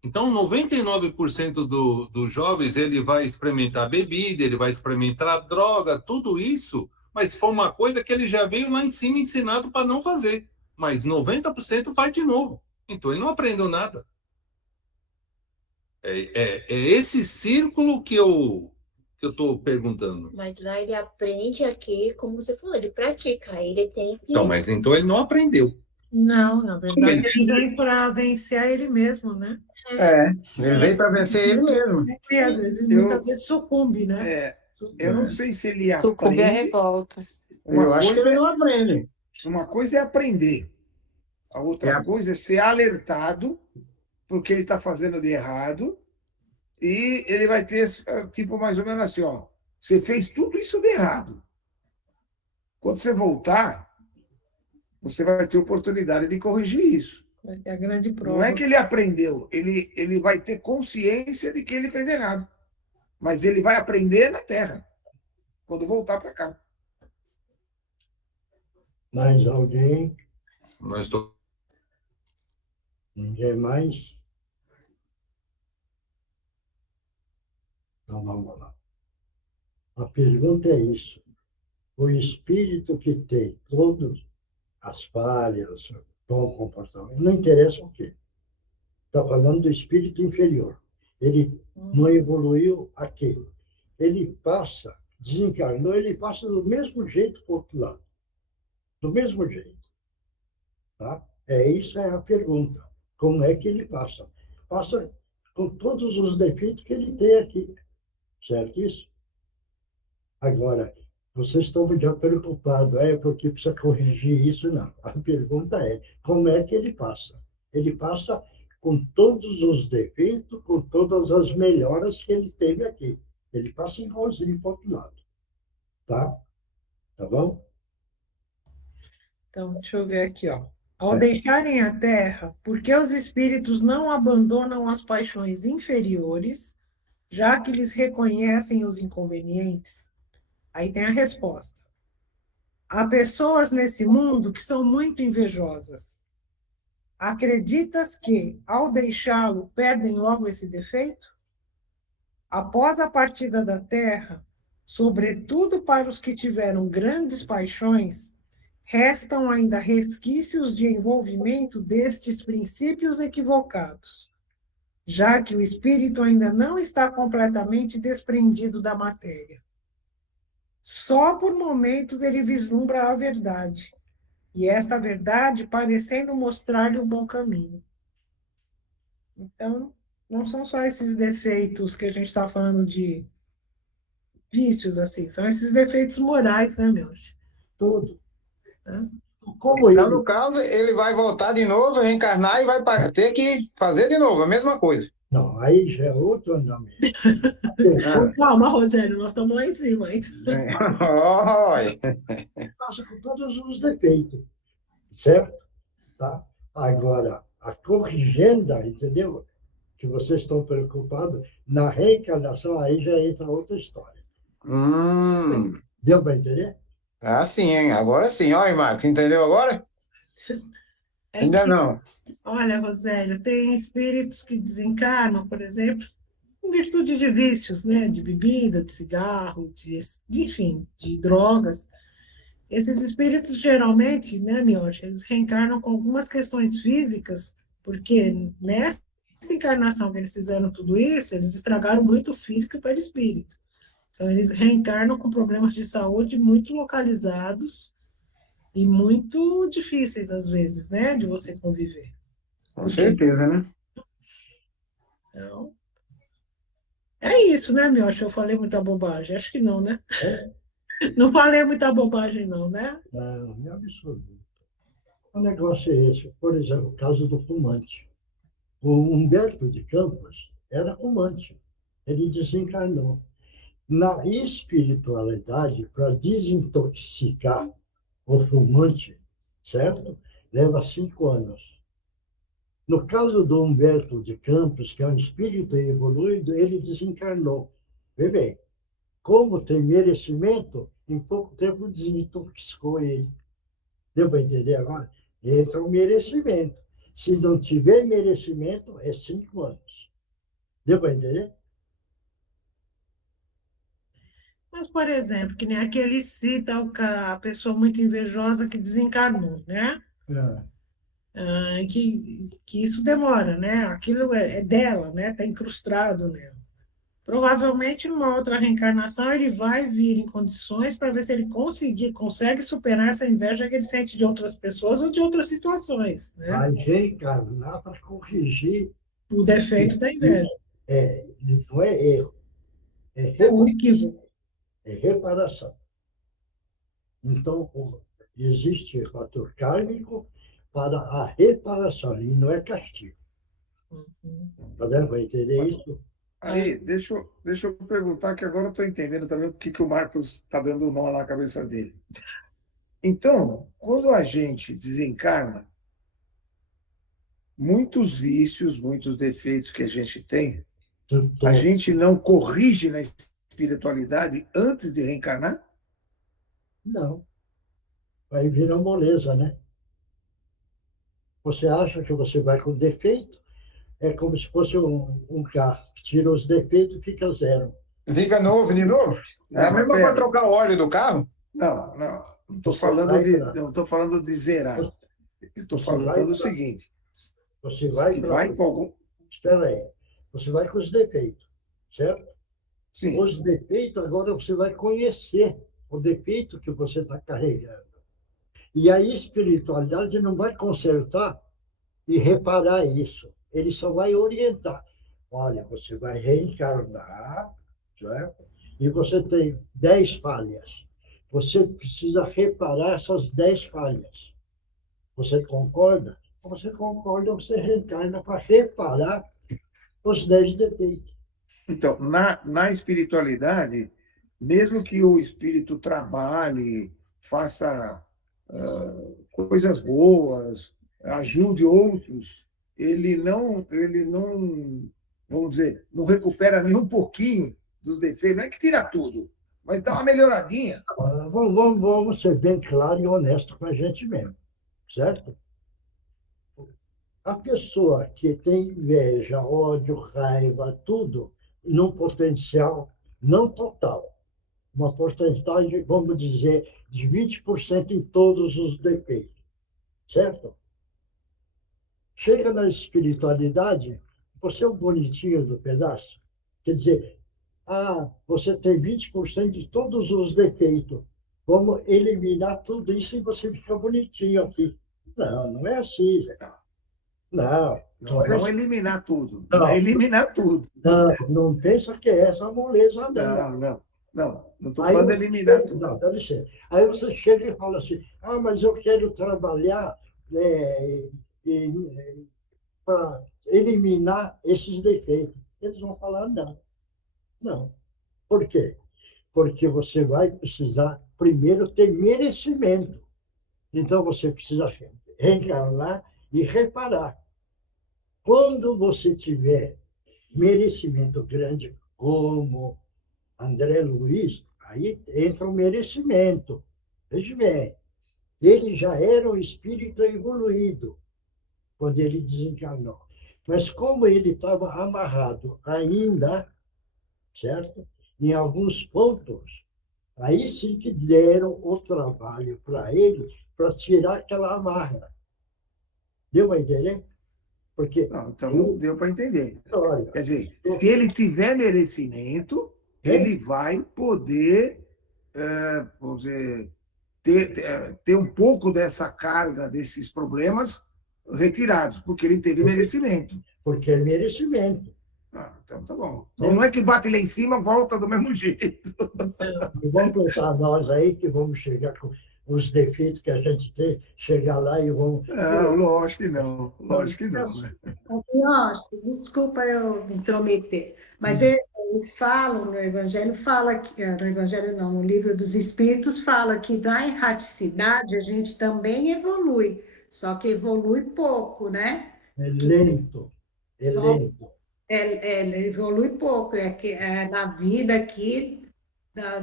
Então, 99% dos jovens, ele vai experimentar bebida, ele vai experimentar droga, tudo isso, mas foi uma coisa que ele já veio lá em cima ensinado para não fazer. Mas 90% faz de novo. Então, ele não aprendeu nada. É esse círculo que eu estou perguntando. Mas lá ele aprende aqui, como você falou, ele pratica, ele tem que... Então, mas então ele não aprendeu. Não, na verdade, ele vem para vencer a ele mesmo, né? Ele veio para vencer ele mesmo. E às vezes, muitas vezes sucumbe, né? Eu não sei se ele Sucumbe à aprende. revolta. Eu acho que ele não aprende. Uma coisa é aprender. A outra coisa é ser alertado porque ele está fazendo de errado e ele vai ter, tipo, mais ou menos assim, ó, você fez tudo isso de errado. Quando você voltar, você vai ter oportunidade de corrigir isso. É a grande prova. Não é que ele aprendeu, ele vai ter consciência de que ele fez errado. Mas ele vai aprender na Terra, quando voltar para cá. Mais alguém? Não estou... Ninguém mais? Então vamos lá. A pergunta é isso. O espírito que tem todas as falhas, bom comportamento, não interessa o quê. Está falando do espírito inferior. Ele não evoluiu aqui. Ele passa, desencarnou, ele passa do mesmo jeito para o outro lado. Do mesmo jeito. Tá? Isso é a pergunta. Como é que ele passa? Passa com todos os defeitos que ele tem aqui. Certo isso? Agora, vocês estão já preocupados, porque precisa corrigir isso? Não. A pergunta é, como é que ele passa? Ele passa com todos os defeitos, com todas as melhoras que ele teve aqui. Ele passa igualzinho para o outro lado. Tá? Tá bom? Então, deixa eu ver aqui, ó. Ao deixarem a Terra, por que os espíritos não abandonam as paixões inferiores, já que eles reconhecem os inconvenientes? Aí tem a resposta. Há pessoas nesse mundo que são muito invejosas. Acreditas que, ao deixá-lo, perdem logo esse defeito? Após a partida da Terra, sobretudo para os que tiveram grandes paixões, restam ainda resquícios de envolvimento destes princípios equivocados, já que o espírito ainda não está completamente desprendido da matéria. Só por momentos ele vislumbra a verdade, e esta verdade parecendo mostrar-lhe o bom caminho. Então, não são só esses defeitos que a gente está falando de vícios, assim, são esses defeitos morais, né, meu? Tudo. Né? Como Então, ele, no caso, ele vai voltar de novo, reencarnar e vai ter que fazer de novo, a mesma coisa. não, aí já é outro andamento. Ah. Calma, Rogério, nós estamos lá em cima ainda. Oi. Passa com todos os defeitos, certo? Tá? Agora, a corrigenda, entendeu? Que vocês estão preocupados, na reencarnação, aí já entra outra história. Deu para entender? Ah, sim, hein? Agora sim. Olha, Marcos, entendeu agora? É Ainda que, não. olha, Rogério, tem espíritos que desencarnam, por exemplo, em virtude de vícios, né? De bebida, de cigarro, enfim, de drogas. Esses espíritos geralmente, né, Miotti, eles reencarnam com algumas questões físicas, porque nessa encarnação que eles fizeram tudo isso, eles estragaram muito o físico e o perispírito. Então, eles reencarnam com problemas de saúde muito localizados e muito difíceis, às vezes, né, de você conviver. Com certeza, né? Então, é isso, né, Miotti? Eu falei muita bobagem? Acho que não, né? Não falei muita bobagem, não, né? Não, é absurdo. O negócio é esse. Por exemplo, o caso do fumante. O Humberto de Campos era fumante. Ele desencarnou. Na espiritualidade, para desintoxicar o fumante, certo? Leva 5 anos. No caso do Humberto de Campos, que é um espírito evoluído, ele desencarnou. Vê bem, como tem merecimento, em pouco tempo desintoxicou ele. Deu para entender agora? Entra o merecimento. Se não tiver merecimento, é 5 anos. Deu para entender? Mas, por exemplo, que nem aquele cita a pessoa muito invejosa que desencarnou, né? Que isso demora, né? Aquilo é dela, né? Está incrustado nela. Provavelmente, numa outra reencarnação, ele vai vir em condições para ver se ele consegue superar essa inveja que ele sente de outras pessoas ou de outras situações, né? Vai reencarnar para corrigir. O defeito da inveja. Não é erro. É um equívoco. É reparação. Então, existe fator kármico para a reparação, e não é castigo. Está dando para entender isso? Aí, deixa eu perguntar, que agora eu estou entendendo também o que o Marcos está dando nó na cabeça dele. Então, quando a gente desencarna, muitos vícios, muitos defeitos que a gente tem, a gente não corrige na espiritualidade antes de reencarnar? Não. Aí vira moleza, né? Você acha que você vai com defeito, é como se fosse um carro. Tira os defeitos, fica zero. Fica novo de novo? É a mesma para trocar o óleo do carro? Não estou falando de zerar. Eu estou falando o seguinte. Você vai com algum... Espera aí. Você vai com os defeitos, certo? Sim. Os defeitos, agora você vai conhecer o defeito que você está carregando. E a espiritualidade não vai consertar e reparar isso. Ele só vai orientar. Olha, você vai reencarnar, certo? E você tem 10 falhas. Você precisa reparar essas 10 falhas. Você concorda? Você concorda, você reencarna para reparar os 10 defeitos. Então, na espiritualidade, mesmo que o espírito trabalhe, faça coisas boas, ajude outros, ele não, vamos dizer, não recupera nem um pouquinho dos defeitos. Não é que tira tudo, mas dá uma melhoradinha. Vamos ser bem claro e honesto com a gente mesmo, certo? A pessoa que tem inveja, ódio, raiva, tudo, num potencial não total, uma porcentagem, vamos dizer, de 20% em todos os defeitos, certo? Chega na espiritualidade, você é o bonitinho do pedaço. Quer dizer, você tem 20% de todos os defeitos. vamos eliminar tudo isso e você fica bonitinho aqui. Não, não é assim, Zé. Não, Não, é não assim. eliminar tudo. Não é eliminar tudo. Não pensa que é essa moleza, não. Não estou Aí falando de você eliminar chega, tudo. não, dá licença. Aí você chega e fala assim, mas eu quero trabalhar para eliminar esses defeitos. Eles vão falar, não. Não. Por quê? Porque você vai precisar, primeiro, ter merecimento. Então, você precisa reencarnar e reparar. Quando você tiver merecimento grande, como André Luiz, aí entra o merecimento. Veja bem, ele já era um espírito evoluído quando ele desencarnou. Mas como ele estava amarrado ainda, certo? Em alguns pontos, aí sim que deram o trabalho para ele, para tirar aquela amarra. Deu para entender? Porque Não, então deu para entender. olha, Quer dizer, se ele tiver merecimento, ele vai poder, vamos dizer, ter um pouco dessa carga, desses problemas retirados, porque ele teve merecimento. Porque é merecimento. Então tá bom. Então não é que bate lá em cima, volta do mesmo jeito. E vamos pensar nós aí que vamos chegar com os defeitos que a gente tem, chegar lá e vamos. Não, lógico que não. Lógico que não. Nossa, desculpa eu me intrometer, mas eles falam no Evangelho, no Evangelho não, no Livro dos Espíritos, fala que na erraticidade a gente também evolui, só que evolui pouco, né? É lento. É lento. Evolui pouco, que na vida aqui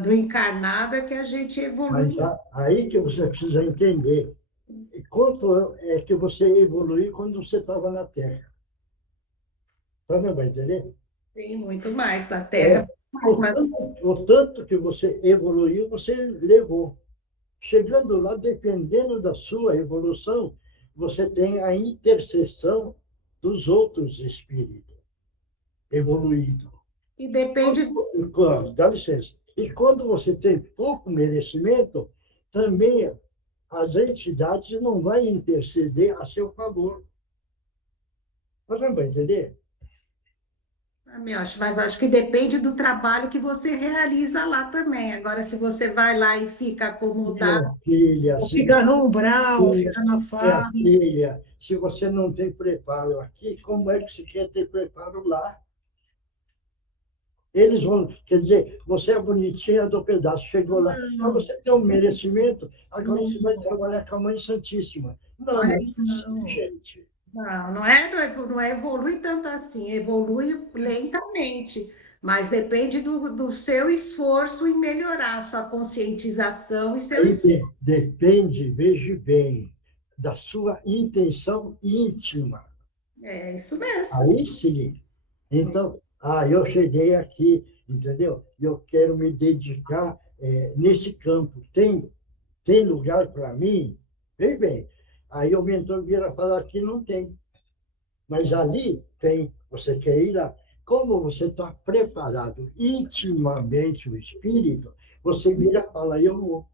do encarnado é que a gente evolui. Mas aí que você precisa entender quanto é que você evoluiu quando você estava na Terra. Tá não vai entender? Sim, muito mais na Terra. O tanto que você evoluiu, você levou. Chegando lá, dependendo da sua evolução, você tem a intercessão dos outros espíritos evoluídos. E depende. Dá licença. E quando você tem pouco merecimento, também as entidades não vão interceder a seu favor. Você não vai entender? Mas acho que depende do trabalho que você realiza lá também. Agora, se você vai lá e fica acomodado. Filha, fica no umbral, fica na farra. Filha, se você não tem preparo aqui, como é que você quer ter preparo lá? Eles vão, quer dizer, você é bonitinha do pedaço, chegou lá, mas você tem um merecimento, agora você vai trabalhar com a Mãe Santíssima. Não, gente. Não evolui tanto assim, evolui lentamente, mas depende do seu esforço em melhorar sua conscientização e seu esforço. Depende, veja bem, da sua intenção íntima. É isso mesmo. Aí sim. Então, eu cheguei aqui, entendeu? Eu quero me dedicar nesse campo. Tem lugar para mim? Vem bem. Aí o mentor vira falar que não tem. Mas ali tem. Você quer ir lá. Como você está preparado intimamente o espírito, você vira e fala, eu vou.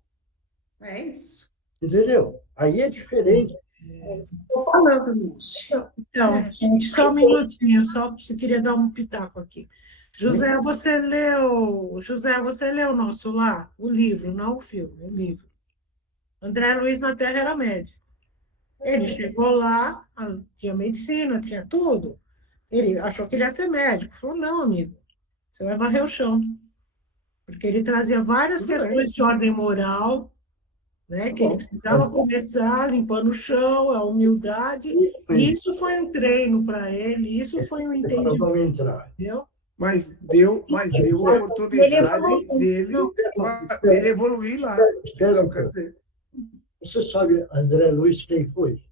É isso. Entendeu? Aí é diferente. Estou falando nisso. Então, gente, só um minutinho, só se queria dar um pitaco aqui. José, você leu o nosso lá? O livro, não o filme, o livro. André Luiz na Terra era médico. Ele chegou lá, tinha medicina, tinha tudo. Ele achou que ele ia ser médico. Falou, não, amigo, você vai varrer o chão. Porque ele trazia várias questões de ordem moral, né, que ele precisava começar limpando o chão, a humildade. E isso foi um treino para ele, isso foi um entendimento. Entendeu? Mas deu a oportunidade dele evoluir lá. Espera um pouco. Você sabe, André Luiz, quem foi?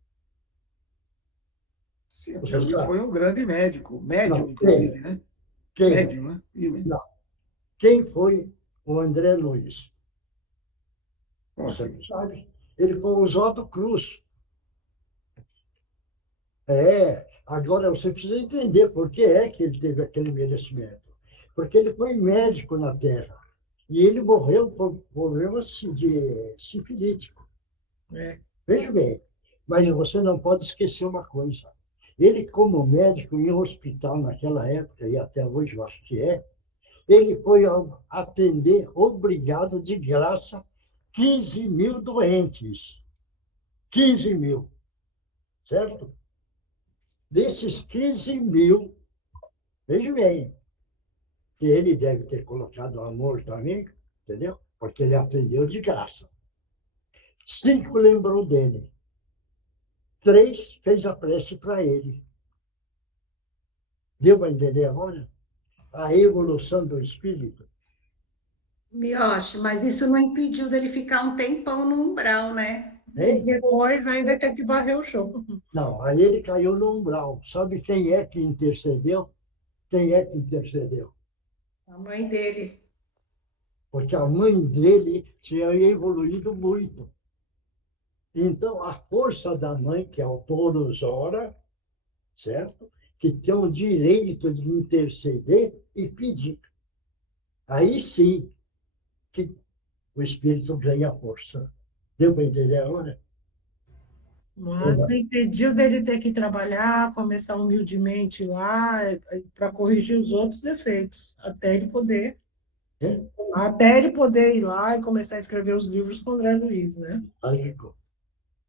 Sim, André Luiz foi um grande médico, médium, inclusive, né? Quem? Médium, né? Não. Quem foi o André Luiz? Você não sabe? Ele foi o Oswaldo Cruz. Agora você precisa entender por que é que ele teve aquele merecimento. Porque ele foi médico na Terra. E ele morreu por problema de sifilítico. É. Veja bem, mas você não pode esquecer uma coisa. Ele, como médico em um hospital naquela época, e até hoje eu acho que é, ele foi atender, obrigado, de graça, 15 mil doentes. 15 mil, certo? Desses 15 mil, veja bem, que ele deve ter colocado amor também, entendeu? Porque ele atendeu de graça. 5 lembrou dele. 3 fez a prece para ele. Deu para entender agora? A evolução do espírito. Mioche, mas isso não impediu dele ficar um tempão no umbral, né? E depois ainda tem que varrer o chão. Não, aí ele caiu no umbral. Sabe quem é que intercedeu? Quem é que intercedeu? A mãe dele. Porque a mãe dele tinha evoluído muito. Então, a força da mãe, que é o Toros Ora, certo? Que tem o direito de interceder e pedir. Aí sim que o espírito ganha força. Deu para entender agora? Mas não impediu dele ter que trabalhar, começar humildemente lá, para corrigir os outros defeitos, É? até ele poder ir lá e começar a escrever os livros com o André Luiz, né? Lógico.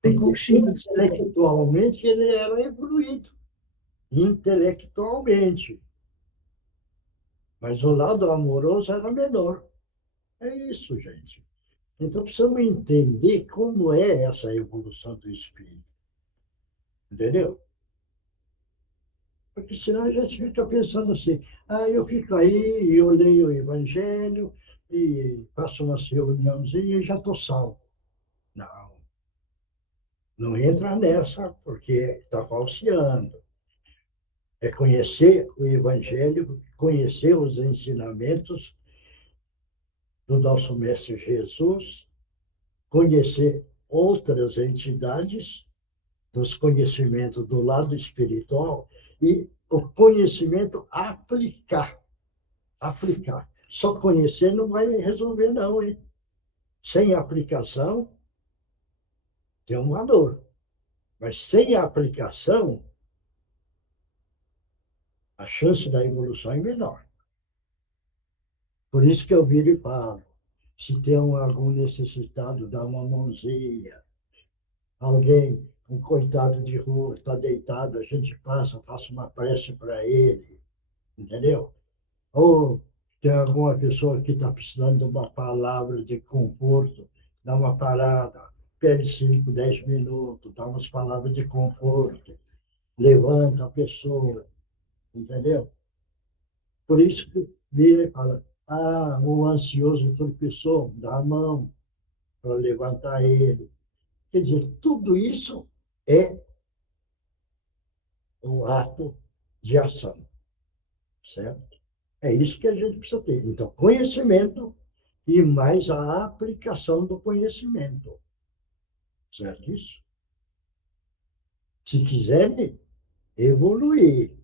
Tem com o Chico, desculpa. Intelectualmente, ele era evoluído. Intelectualmente. Mas o lado amoroso era menor. É isso, gente. Então, precisamos entender como é essa evolução do espírito. Entendeu? Porque senão a gente fica pensando assim, eu fico aí, eu leio o Evangelho, e faço uma reuniãozinha e já estou salvo. Não. Não entra nessa, porque está falseando. É conhecer o Evangelho, conhecer os ensinamentos do nosso Mestre Jesus, conhecer outras entidades, dos conhecimentos do lado espiritual e o conhecimento aplicar. Aplicar. Só conhecer não vai resolver, não, hein? Sem aplicação, tem um valor. Mas sem aplicação, a chance da evolução é menor. Por isso que eu viro e falo, se tem algum necessitado, dá uma mãozinha. Alguém, um coitado de rua, está deitado, a gente passa, faça uma prece para ele, entendeu? Ou tem alguma pessoa que está precisando de uma palavra de conforto, dá uma parada, pede 5, 10 minutos, dá umas palavras de conforto, levanta a pessoa, entendeu? Por isso que vira e fala, o ansioso tropeçou, dá a mão para levantar ele. Quer dizer, tudo isso é um ato de ação, certo? É isso que a gente precisa ter. Então, conhecimento e mais a aplicação do conhecimento, certo isso? Se quiserem evoluir,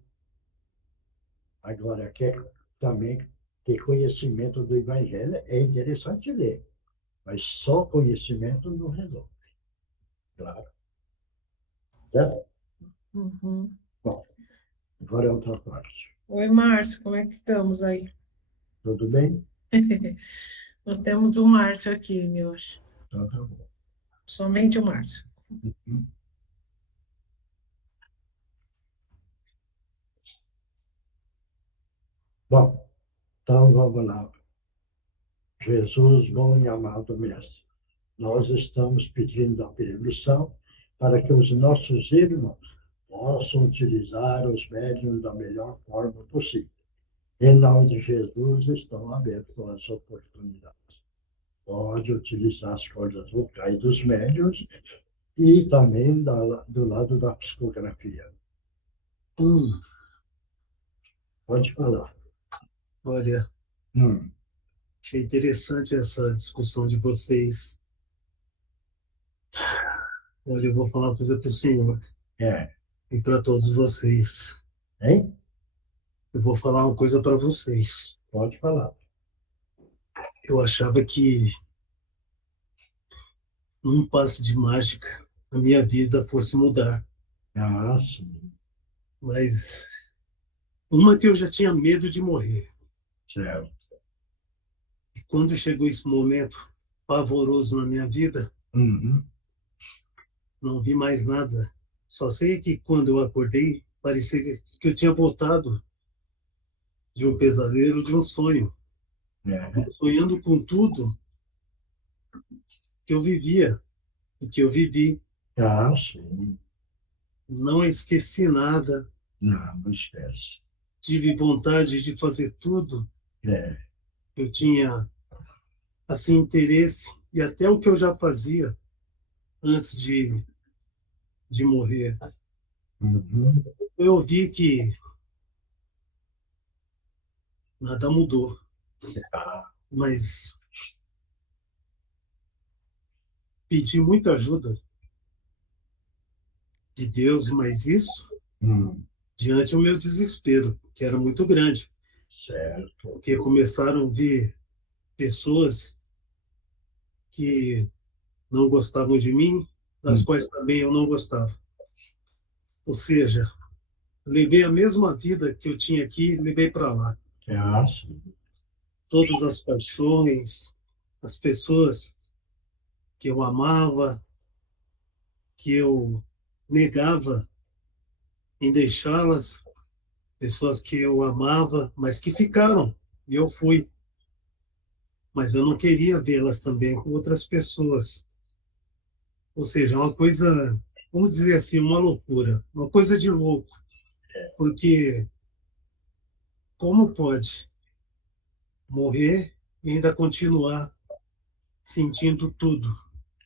agora quer também ter conhecimento do Evangelho, é interessante ler, mas só conhecimento não resolve. Claro. Certo? Uhum. Bom, agora é outra parte. Oi, Márcio, como é que estamos aí? Tudo bem? Nós temos o Márcio aqui, Mioche. Então, tá bom. Somente o Márcio. Uhum. Bom, então vamos lá. Jesus, bom e amado Mestre, nós estamos pedindo a permissão para que os nossos irmãos possam utilizar os médiuns da melhor forma possível. Em nome de Jesus, estão abertas as oportunidades. Pode utilizar as cordas vocais dos médiuns e também do lado da psicografia. Pode falar. Olha, achei interessante essa discussão de vocês. Olha, eu vou falar uma coisa para o senhor e para todos vocês. Hein? Eu vou falar uma coisa para vocês. Pode falar. eu achava que num passe de mágica a minha vida fosse mudar. Ah, sim, Mas uma que eu já tinha medo de morrer. certo. E quando chegou esse momento pavoroso na minha vida, Uhum. não vi mais nada. Só sei que quando eu acordei, parecia que eu tinha voltado de um pesadelo, de um sonho, É. sonhando com tudo que eu vivia e que eu vivi. Ah, sim. Não esqueci nada, Não, não esquece. tive vontade de fazer tudo. É. Eu tinha, assim, interesse, e até o que eu já fazia antes de morrer. Uhum. Eu vi que nada mudou, Ah, mas pedi muita ajuda de Deus, mas isso diante do meu desespero, que era muito grande, certo. porque começaram a vir pessoas que não gostavam de mim, das quais também eu não gostava. Ou seja, levei a mesma vida que eu tinha aqui, levei para lá. Ah, sim. Todas as paixões, as pessoas que eu amava, que eu negava em deixá-las, pessoas que eu amava, mas que ficaram, e eu fui. Mas eu não queria vê-las também com outras pessoas. Ou seja, uma coisa, vamos dizer assim, uma loucura, uma coisa de louco. Porque como pode morrer e ainda continuar sentindo tudo?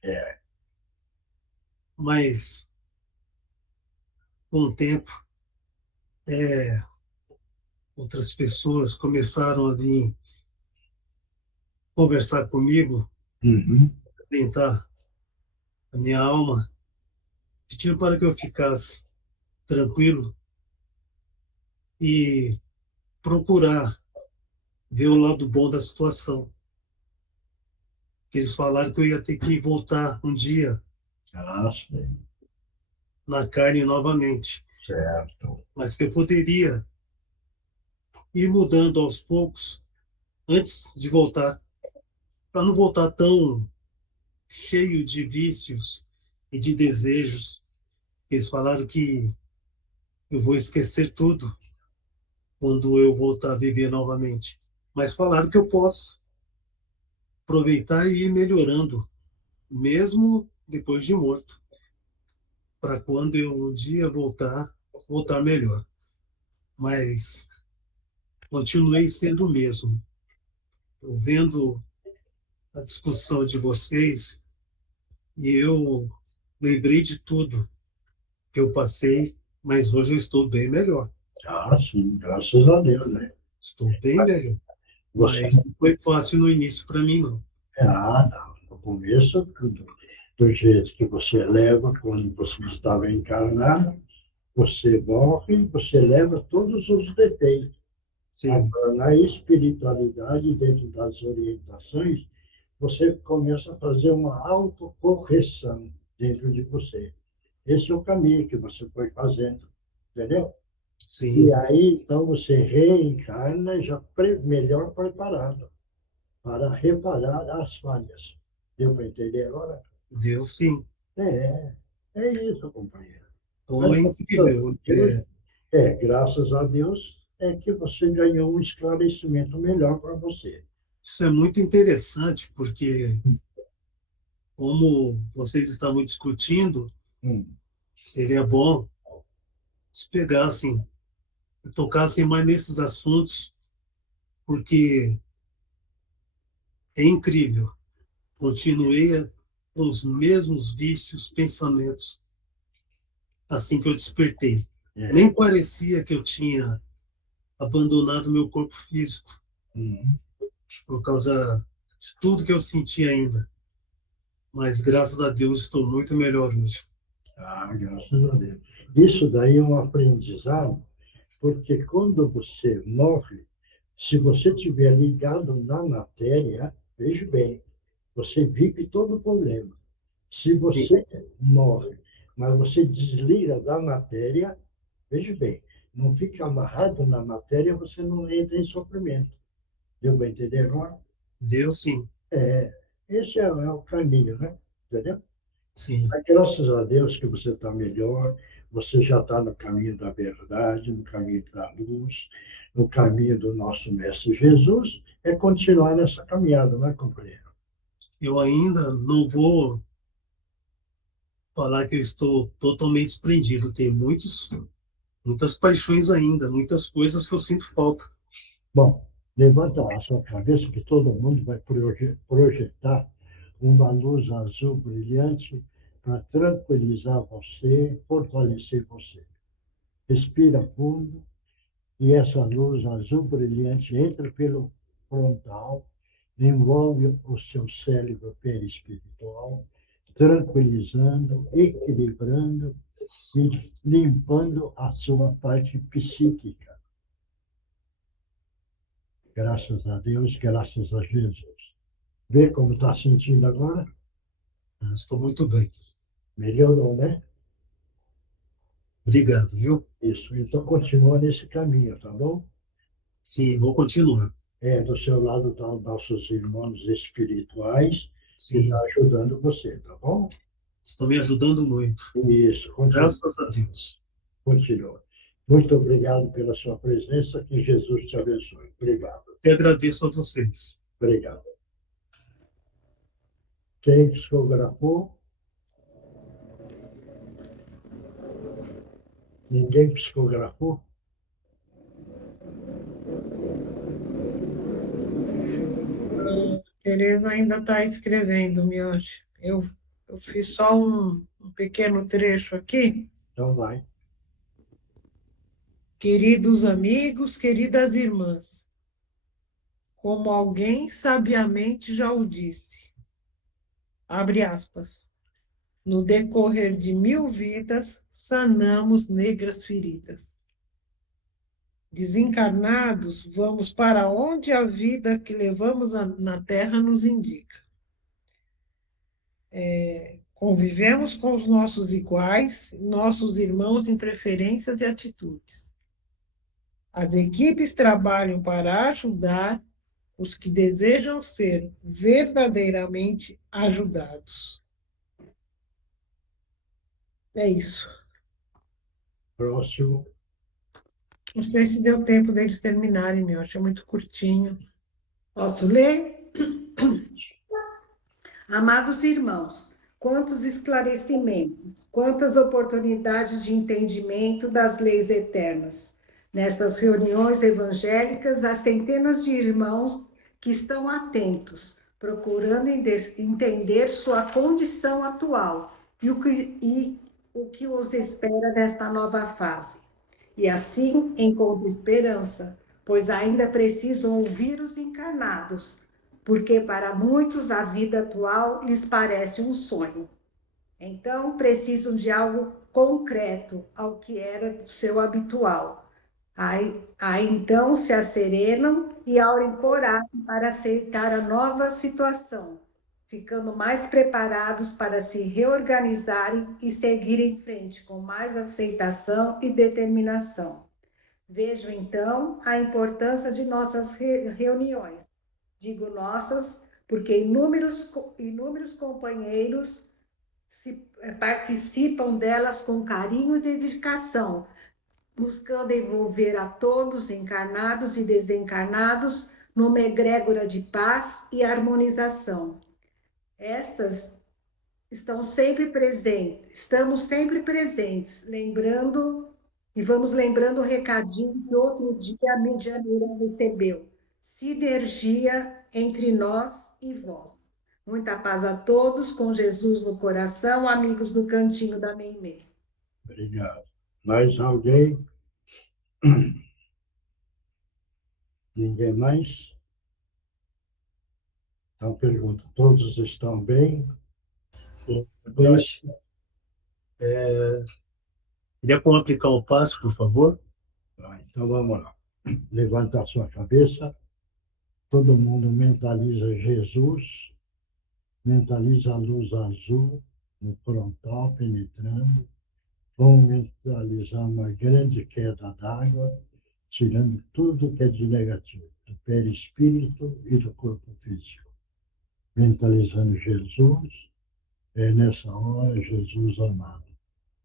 É. Mas, com o tempo, outras pessoas começaram a vir conversar comigo, Uhum. tentar a minha alma, pedindo para que eu ficasse tranquilo e procurar ver o lado bom da situação. Eles falaram que eu ia ter que voltar um dia Ah, sim. na carne novamente, Certo. mas que eu poderia ir mudando aos poucos antes de voltar, para não voltar tão cheio de vícios e de desejos. Eles falaram que eu vou esquecer tudo quando eu voltar a viver novamente. Mas falaram que eu posso aproveitar e ir melhorando, mesmo depois de morto, para quando eu um dia voltar melhor. Mas continuei sendo o mesmo. Eu vendo a discussão de vocês e eu lembrei de tudo que eu passei, mas hoje eu estou bem melhor. Ah, sim, graças a Deus, né? Estou bem melhor. Você Mas não foi fácil no início para mim, não. não. No começo, tudo do jeito que você leva, quando você estava encarnado, você morre, você leva todos os defeitos. Sim, Agora, na espiritualidade, dentro das orientações, você começa a fazer uma autocorreção dentro de você. Esse é o caminho que você foi fazendo, entendeu? E sim, aí, então, você reencarna já melhor preparado para reparar as falhas. Deu para entender agora? deu sim. É, é isso, companheiro. Então Mas, é incrível. graças a Deus, é que você ganhou um esclarecimento melhor para você. Isso é muito interessante, porque, como vocês estavam discutindo, seria bom se pegassem e tocassem mais nesses assuntos, porque é incrível. Continuei com os mesmos vícios, pensamentos, assim que eu despertei. Nem parecia que eu tinha abandonado meu corpo físico, por causa de tudo que eu senti ainda. Mas, graças a Deus, estou muito melhor hoje. Ah, graças a Deus. Isso daí é um aprendizado, porque quando você morre, se você estiver ligado na matéria, Veja bem, você vive todo o problema. Se você morre, mas você desliga da matéria, veja bem, não fica amarrado na matéria, você não entra em sofrimento. Deu para entender agora? Deu sim. Esse é o caminho, né? Entendeu? Sim. Mas, graças a Deus que você está melhor, você já está no caminho da verdade, no caminho da luz, no caminho do nosso Mestre Jesus, é continuar nessa caminhada, não é, companheiro? Eu ainda não vou falar que eu estou totalmente desprendido. Tem muitas paixões ainda, muitas coisas que eu sinto falta. Bom, levanta a sua cabeça que todo mundo vai projetar uma luz azul brilhante para tranquilizar você, fortalecer você. Respira fundo e essa luz azul brilhante entra pelo frontal, envolve o seu cérebro perispiritual, tranquilizando, equilibrando e limpando a sua parte psíquica. Graças a Deus, graças a Jesus. Vê como está sentindo agora? Estou muito bem. Melhorou, né? Obrigado, viu? Isso. Então, continua nesse caminho, tá bom? Sim, vou continuar. Do seu lado estão os nossos irmãos espirituais que Sim, estão ajudando você, tá bom? estão me ajudando muito. Isso. Continua. Graças a Deus. Continua. Muito obrigado pela sua presença. Que Jesus te abençoe. Obrigado. Eu agradeço a vocês. Obrigado. Quem psicografou? Ninguém psicografou? Tereza ainda está escrevendo, Mioche. Eu fiz só um pequeno trecho aqui. Então vai. Queridos amigos, queridas irmãs, como alguém sabiamente já o disse, abre aspas, no decorrer de 1000 vidas, sanamos negras feridas. Desencarnados, vamos para onde a vida que levamos na Terra nos indica. Convivemos com os nossos iguais, nossos irmãos em preferências e atitudes. As equipes trabalham para ajudar os que desejam ser verdadeiramente ajudados. É isso. Próximo. Não sei se deu tempo deles terminarem, meu. Achei muito curtinho. Posso ler? Amados irmãos, quantos esclarecimentos, quantas oportunidades de entendimento das leis eternas. Nestas reuniões evangélicas, há centenas de irmãos que estão atentos, procurando entender sua condição atual e o que os espera nesta nova fase. E assim encontro esperança, pois ainda precisam ouvir os encarnados, porque para muitos a vida atual lhes parece um sonho. Então, precisam de algo concreto ao que era do seu habitual. Aí então se asserenam e aurem coragem para aceitar a nova situação, ficando mais preparados para se reorganizarem e seguir em frente com mais aceitação e determinação. Vejo, então, a importância de nossas reuniões. Digo nossas, porque inúmeros companheiros participam delas com carinho e dedicação, buscando envolver a todos, encarnados e desencarnados, numa egrégora de paz e harmonização. Estas estamos sempre presentes, lembrando e vamos lembrando o recadinho que outro dia a medianeira recebeu. Sinergia entre nós e vós. Muita paz a todos, com Jesus no coração, amigos do Cantinho da Meimei. Obrigado. Mais alguém? Ninguém mais? Então, pergunta, todos estão bem? Eu acho. Queria como aplicar o passo, por favor? Então, vamos lá. Levanta a sua cabeça. Todo mundo mentaliza Jesus, mentaliza a luz azul no frontal penetrando. Vamos mentalizar uma grande queda d'água, tirando tudo que é de negativo, do perispírito e do corpo físico. Mentalizando Jesus, nessa hora, Jesus amado,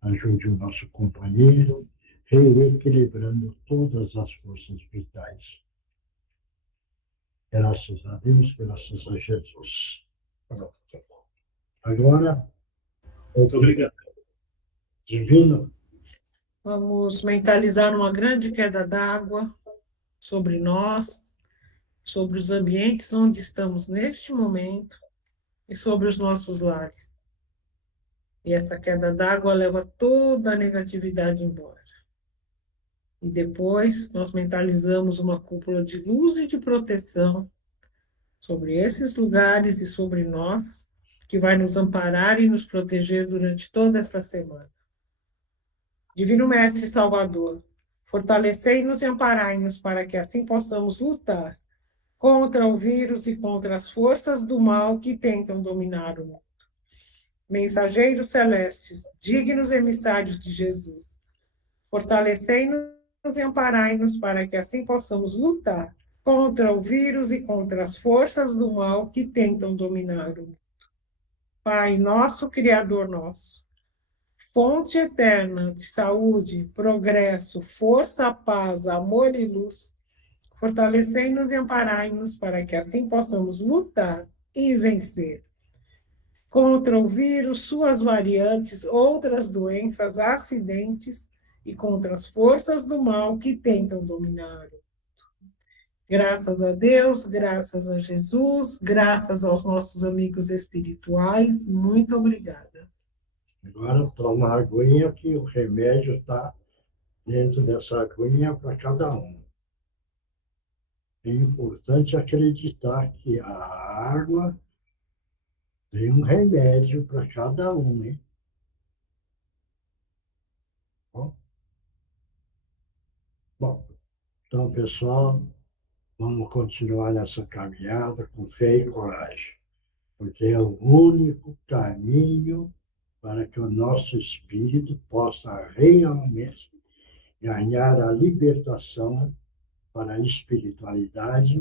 ajude o nosso companheiro, reequilibrando todas as forças vitais. Graças a Deus, graças a Jesus. Pronto. Agora, Muito obrigado. Divino, Vamos mentalizar uma grande queda d'água sobre nós, sobre os ambientes onde estamos neste momento e sobre os nossos lares. E essa queda d'água leva toda a negatividade embora. E depois nós mentalizamos uma cúpula de luz e de proteção sobre esses lugares e sobre nós, que vai nos amparar e nos proteger durante toda esta semana. Divino Mestre Salvador, fortalecei-nos e amparai-nos para que assim possamos lutar contra o vírus e contra as forças do mal que tentam dominar o mundo. Mensageiros celestes, dignos emissários de Jesus, fortalecei-nos e amparai-nos para que assim possamos lutar contra o vírus e contra as forças do mal que tentam dominar o mundo. Pai nosso, Criador nosso, fonte eterna de saúde, progresso, força, paz, amor e luz, fortalecei-nos e amparai-nos para que assim possamos lutar e vencer contra o vírus, suas variantes, outras doenças, acidentes e contra as forças do mal que tentam dominar o mundo. Graças a Deus, graças a Jesus, graças aos nossos amigos espirituais, muito obrigada. agora toma a aguinha, que o remédio está dentro dessa aguinha para cada um. É importante acreditar que a água tem um remédio para cada um, hein? Bom, então, pessoal, vamos continuar nessa caminhada com fé e coragem, porque é o único caminho para que o nosso espírito possa realmente ganhar a libertação para a espiritualidade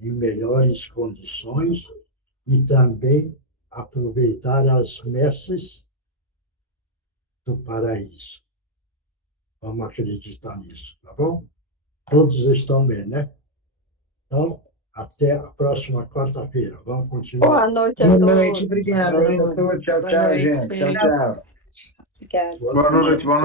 em melhores condições e também aproveitar as messes do paraíso. Vamos acreditar nisso, tá bom? Todos estão bem, né? Então, até a próxima quarta-feira. Vamos continuar. Boa noite a Boa todos. noite, obrigado. Boa noite a todos. Tchau, Boa tchau, noite. gente. Tchau, tchau. Obrigada. Boa noite, boa noite.